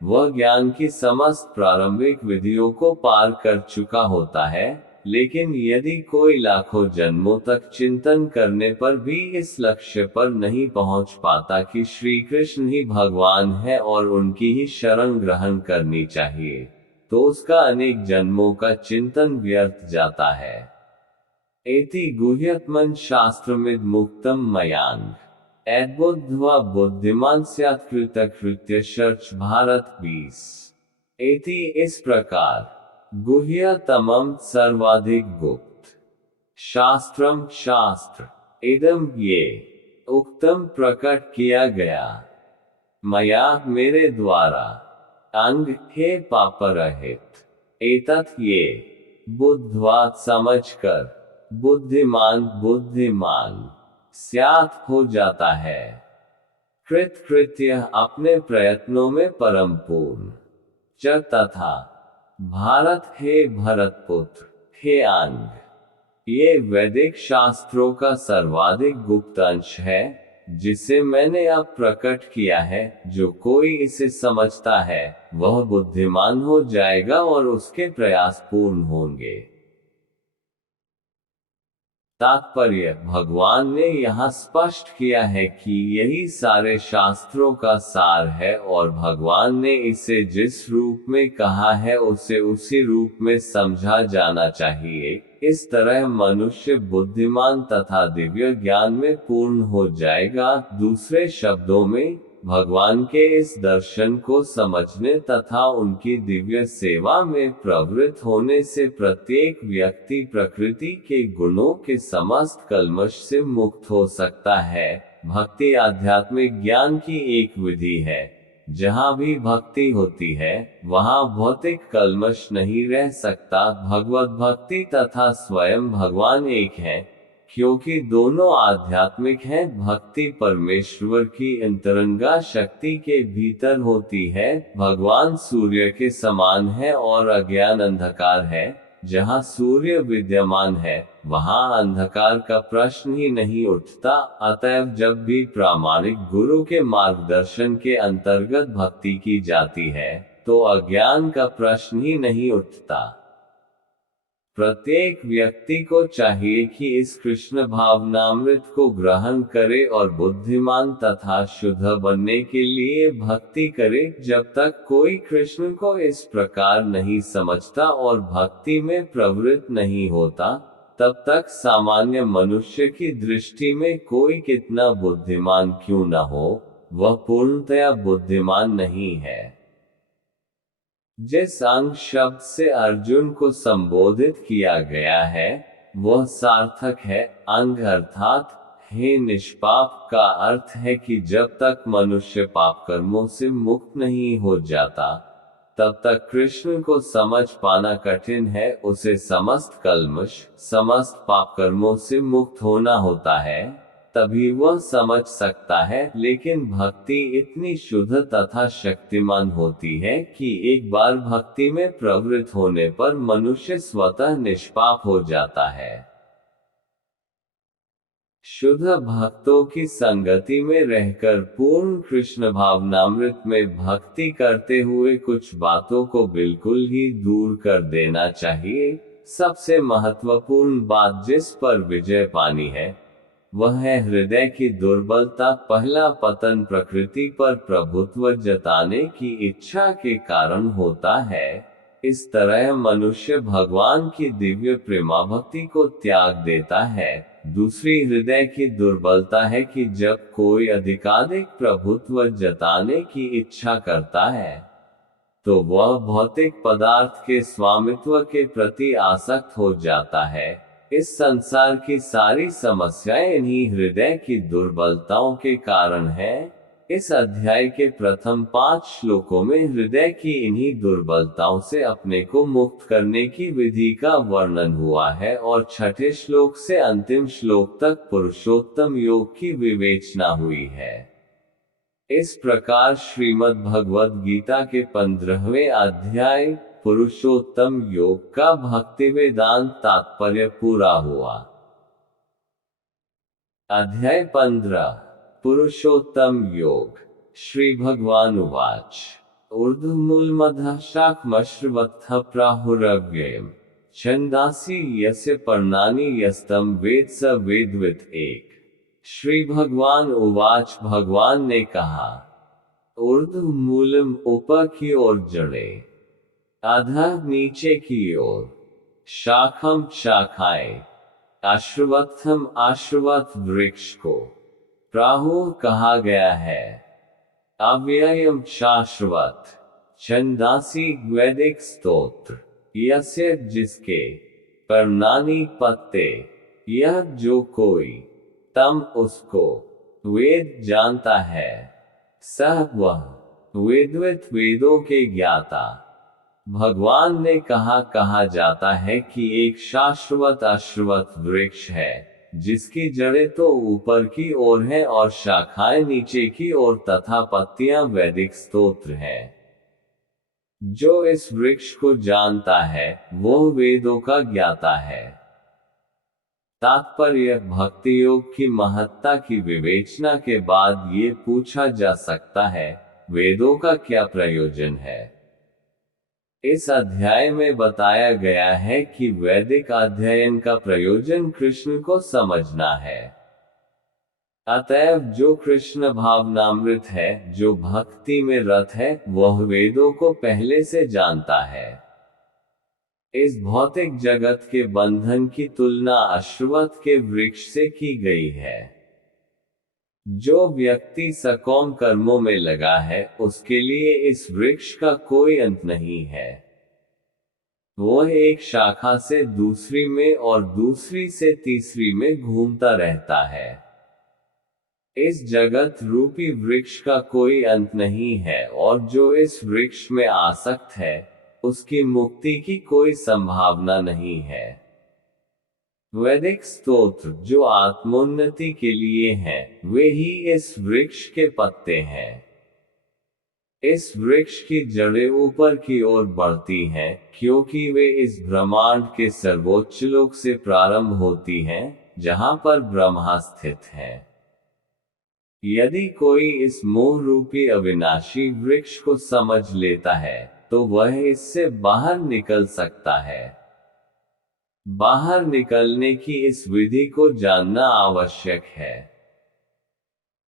वह ज्ञान की समस्त प्रारंभिक विधियों को पार कर चुका होता है, लेकिन यदि कोई लाखों जन्मों तक चिंतन करने पर भी इस लक्ष्य पर नहीं पहुंच पाता कि श्री कृष्ण ही भगवान है और उनकी ही शरण ग्रहण करनी चाहिए, तो उसका अनेक जन्मों का चिंतन व्यर्थ जाता है। एति गुह्यतमं शास्त्रमिद मुक्तम मयांग एद्बुद्ध्वा बुद्धिमान स्यात् कृतकृत्य शर्च भारत 20। एति इस प्रकार गुह्यतमं सर्वाधिक गुप्त शास्त्रम शास्त्र इदम ये उक्तम प्रकट किया गया मया मेरे द्वारा अंग हे पापरहित एतत् ये बुद्ध्वा समझकर बुद्धिमान स्यात् हो जाता है कृतकृत्य अपने प्रयत्नों में परम पूर्ण च तथा भारत हे भरतपुत्र हे अंग। ये वैदिक शास्त्रों का सर्वाधिक गुप्त अंश है जिसे मैंने अब प्रकट किया है। जो कोई इसे समझता है वह बुद्धिमान हो जाएगा और उसके प्रयास पूर्ण होंगे। तात्पर्य: भगवान ने यहाँ स्पष्ट किया है कि यही सारे शास्त्रों का सार है और भगवान ने इसे जिस रूप में कहा है उसे उसी रूप में समझा जाना चाहिए। इस तरह मनुष्य बुद्धिमान तथा दिव्य ज्ञान में पूर्ण हो जाएगा। दूसरे शब्दों में, भगवान के इस दर्शन को समझने तथा उनकी दिव्य सेवा में प्रवृत्त होने से प्रत्येक व्यक्ति प्रकृति के गुणों के समस्त कल्मश से मुक्त हो सकता है। भक्ति आध्यात्मिक ज्ञान की एक विधि है। जहाँ भी भक्ति होती है वहाँ भौतिक कल्मश नहीं रह सकता। भगवत भक्ति तथा स्वयं भगवान एक है, क्योंकि दोनों आध्यात्मिक हैं। भक्ति परमेश्वर की अंतरंगा शक्ति के भीतर होती है। भगवान सूर्य के समान है और अज्ञान अंधकार है। जहाँ सूर्य विद्यमान है वहाँ अंधकार का प्रश्न ही नहीं उठता। अतएव जब भी प्रामाणिक गुरु के मार्गदर्शन के अंतर्गत भक्ति की जाती है तो अज्ञान का प्रश्न ही नहीं उठता। प्रत्येक व्यक्ति को चाहिए कि इस कृष्ण भावनामृत को ग्रहण करे और बुद्धिमान तथा शुद्ध बनने के लिए भक्ति करे। जब तक कोई कृष्ण को इस प्रकार नहीं समझता और भक्ति में प्रवृत्त नहीं होता, तब तक सामान्य मनुष्य की दृष्टि में कोई कितना बुद्धिमान क्यों न हो, वह पूर्णतया बुद्धिमान नहीं है। जिस अंग शब्द से अर्जुन को संबोधित किया गया है वह सार्थक है। अंग अर्थात हे निष्पाप का अर्थ है कि जब तक मनुष्य पाप कर्मों से मुक्त नहीं हो जाता तब तक कृष्ण को समझ पाना कठिन है। उसे समस्त कल्मश, समस्त पाप कर्मों से मुक्त होना होता है, तभी वह समझ सकता है। लेकिन भक्ति इतनी शुद्ध तथा शक्तिमान होती है कि एक बार भक्ति में प्रवृत्त होने पर मनुष्य स्वतः निष्पाप हो जाता है। शुद्ध भक्तों की संगति में रहकर पूर्ण कृष्ण भावनामृत में भक्ति करते हुए कुछ बातों को बिल्कुल ही दूर कर देना चाहिए। सबसे महत्वपूर्ण बात जिस पर विजय पानी है वह है हृदय की दुर्बलता। पहला पतन प्रकृति पर प्रभुत्व जताने की इच्छा के कारण होता है। इस तरह मनुष्य भगवान की दिव्य प्रेमा भक्ति को त्याग देता है। दूसरी हृदय की दुर्बलता है कि जब कोई अधिकाधिक प्रभुत्व जताने की इच्छा करता है तो वह भौतिक पदार्थ के स्वामित्व के प्रति आसक्त हो जाता है। इस संसार की सारी समस्याएं इन्हीं हृदय की दुर्बलताओं के कारण है। इस अध्याय के प्रथम 5 श्लोकों में हृदय की इन्हीं दुर्बलताओं से अपने को मुक्त करने की विधि का वर्णन हुआ है और छठे श्लोक से अंतिम श्लोक तक पुरुषोत्तम योग की विवेचना हुई है। इस प्रकार श्रीमद् भगवद गीता के 15वें अध्याय पुरुषोत्तम योग का भक्ति वेदांत तात्पर्य पूरा हुआ। अध्याय 15 पुरुषोत्तम योग। श्री भगवान उवाच ऊर्ध्वमूलमधः शाखमश्रवत्थः प्राहुरव्ययम् छन्दांसि यस्य पर्णानि यस्तम वेद स वेदवित् एक। श्री भगवान उवाच भगवान ने कहा, ऊर्ध्व मूलम ऊपर की ओर जड़ें, अधः नीचे की ओर, शाखम शाखाएं, आश्रवत्थम आश्रवत वृक्ष को प्राहुः कहा गया है, अव्ययम शाश्वत। छंदासी वैदिक स्तोत्र। यस्य जिसके, पर्णानि पत्ते, यह जो कोई, तम उसको, वेद जानता है, सह वह, वेदवित् वेदों के ज्ञाता। भगवान ने कहा जाता है कि एक शाश्वत अश्वत्थ वृक्ष है जिसकी जड़ें तो ऊपर की ओर हैं और शाखाएं नीचे की ओर तथा पत्तियां वैदिक स्तोत्र हैं। जो इस वृक्ष को जानता है वह वेदों का ज्ञाता है। तात्पर्य भक्ति योग की महत्ता की विवेचना के बाद ये पूछा जा सकता है, वेदों का क्या प्रयोजन है। इस अध्याय में बताया गया है कि वैदिक अध्ययन का प्रयोजन कृष्ण को समझना है। अतएव जो कृष्ण भावनामृत है, जो भक्ति में रत है, वह वेदों को पहले से जानता है। इस भौतिक जगत के बंधन की तुलना अश्वत्थ के वृक्ष से की गई है। जो व्यक्ति सकौम कर्मों में लगा है उसके लिए इस वृक्ष का कोई अंत नहीं है। वह एक शाखा से दूसरी में और दूसरी से तीसरी में घूमता रहता है। इस जगत रूपी वृक्ष का कोई अंत नहीं है और जो इस वृक्ष में आसक्त है उसकी मुक्ति की कोई संभावना नहीं है। वैदिक स्तोत्र जो आत्मोन्नति के लिए हैं, वे ही इस वृक्ष के पत्ते हैं। इस वृक्ष की जड़ें ऊपर की ओर बढ़ती हैं, क्योंकि वे इस ब्रह्मांड के सर्वोच्च लोक से प्रारंभ होती हैं, जहां पर ब्रह्मा स्थित है। यदि कोई इस मोह रूपी अविनाशी वृक्ष को समझ लेता है, तो वह इससे बाहर निकल सकता है। बाहर निकलने की इस विधि को जानना आवश्यक है।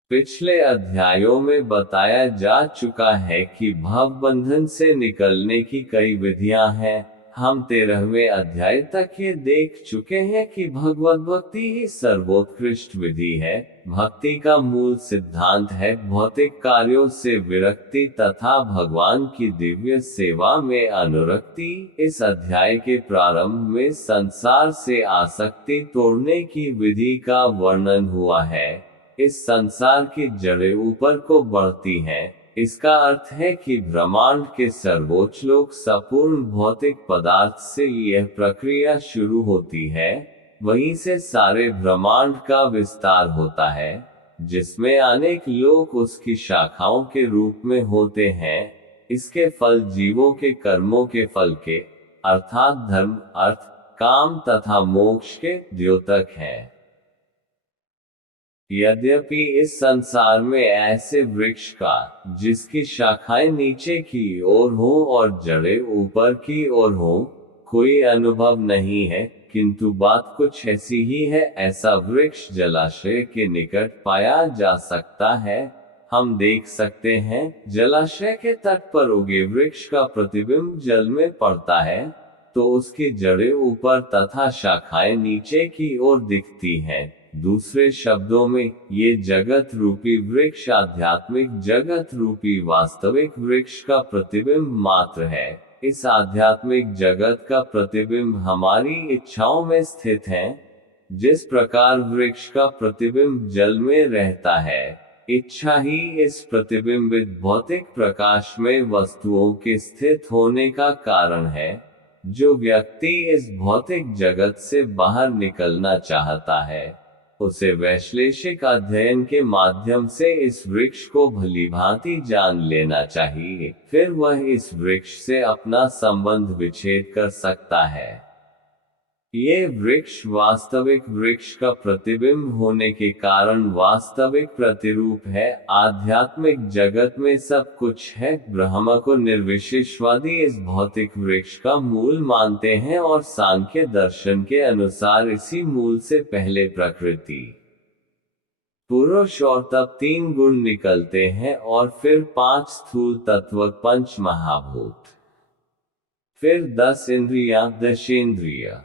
पिछले अध्यायों में बताया जा चुका है कि भव बंधन से निकलने की कई विधियां हैं। हम 13वें अध्याय तक ये देख चुके हैं कि भगवत भक्ति ही सर्वोत्कृष्ट विधि है। भक्ति का मूल सिद्धांत है भौतिक कार्यों से विरक्ति तथा भगवान की दिव्य सेवा में अनुरक्ति। इस अध्याय के प्रारंभ में संसार से आसक्ति तोड़ने की विधि का वर्णन हुआ है। इस संसार की जड़ें ऊपर को बढ़ती हैं। इसका अर्थ है कि ब्रह्मांड के सर्वोच्च लोक संपूर्ण भौतिक पदार्थ से यह प्रक्रिया शुरू होती है। वहीं से सारे ब्रह्मांड का विस्तार होता है, जिसमें अनेक लोक उसकी शाखाओं के रूप में होते हैं। इसके फल जीवों के कर्मों के फल के, अर्थात धर्म, अर्थ, काम तथा मोक्ष के द्योतक हैं। यद्यपि इस संसार में ऐसे वृक्ष का, जिसकी शाखाएं नीचे की ओर हों और जड़ें ऊपर की ओर हों, कोई अनुभव नहीं है, किंतु बात कुछ ऐसी ही है। ऐसा वृक्ष जलाशय के निकट पाया जा सकता है। हम देख सकते हैं, जलाशय के तट पर उगे वृक्ष का प्रतिबिंब जल में पड़ता है, तो उसकी जड़ें ऊपर तथा शाखाएं नीचे की ओर दिखती हैं। दूसरे शब्दों में, ये जगत रूपी वृक्ष आध्यात्मिक जगत रूपी वास्तविक वृक्ष का प्रतिबिंब मात्र है। इस आध्यात्मिक जगत का प्रतिबिंब हमारी इच्छाओं में स्थित है। जिस प्रकार वृक्ष का प्रतिबिंब जल में रहता है, इच्छा ही इस प्रतिबिंबित भौतिक प्रकाश में वस्तुओं के स्थित होने का कारण है। जो व्यक्ति इस भौतिक जगत से बाहर निकलना चाहता है, उसे वैश्लेषिक अध्ययन के माध्यम से इस वृक्ष को भलीभांति जान लेना चाहिए, फिर वह इस वृक्ष से अपना संबंध विच्छेद कर सकता है। ये वृक्ष वास्तविक वृक्ष का प्रतिबिंब होने के कारण वास्तविक प्रतिरूप है। आध्यात्मिक जगत में सब कुछ है। ब्रह्म को निर्विशेषवादी इस भौतिक वृक्ष का मूल मानते हैं और सांख्य दर्शन के अनुसार इसी मूल से पहले प्रकृति, पुरुष और तब 3 गुण निकलते हैं और फिर 5 स्थूल तत्व, 5 महाभूत, फिर 10 इंद्रियां, दशेंद्रिय,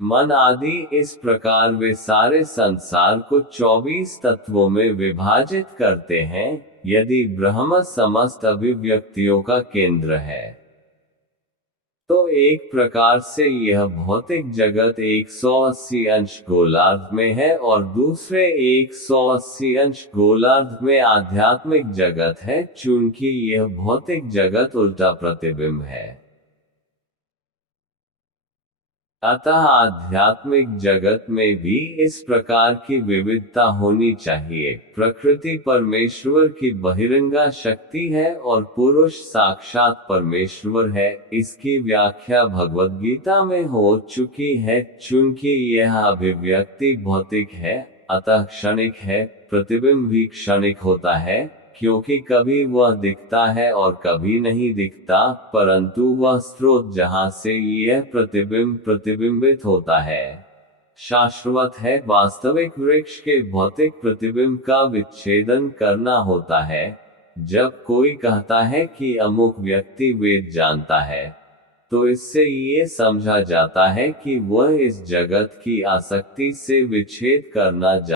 मन आदि। इस प्रकार वे सारे संसार को 24 तत्वों में विभाजित करते हैं। यदि ब्रह्म समस्त अभिव्यक्तियों का केंद्र है, तो एक प्रकार से यह भौतिक जगत 180 अंश गोलार्ध में है और दूसरे 180 अंश गोलार्ध में आध्यात्मिक जगत है, चूंकि यह भौतिक जगत उल्टा प्रतिबिंब है। अतः आध्यात्मिक जगत में भी इस प्रकार की विविधता होनी चाहिए। प्रकृति परमेश्वर की बहिरंगा शक्ति है और पुरुष साक्षात परमेश्वर है। इसकी व्याख्या भगवद गीता में हो चुकी है। चूंकि यह अभिव्यक्ति भौतिक है, अतः क्षणिक है। प्रतिबिंब भी क्षणिक होता है, क्योंकि कभी वह दिखता है और कभी नहीं दिखता, परंतु वह स्रोत जहां से यह प्रतिबिंब प्रतिबिंबित होता है, शाश्वत है। वास्तविक वृक्ष के भौतिक प्रतिबिंब का विच्छेदन करना होता है। जब कोई कहता है कि अमुक व्यक्ति वेद जानता है, तो इससे ये समझा जाता है कि वह इस जगत की आसक्ति से विच्छेद करना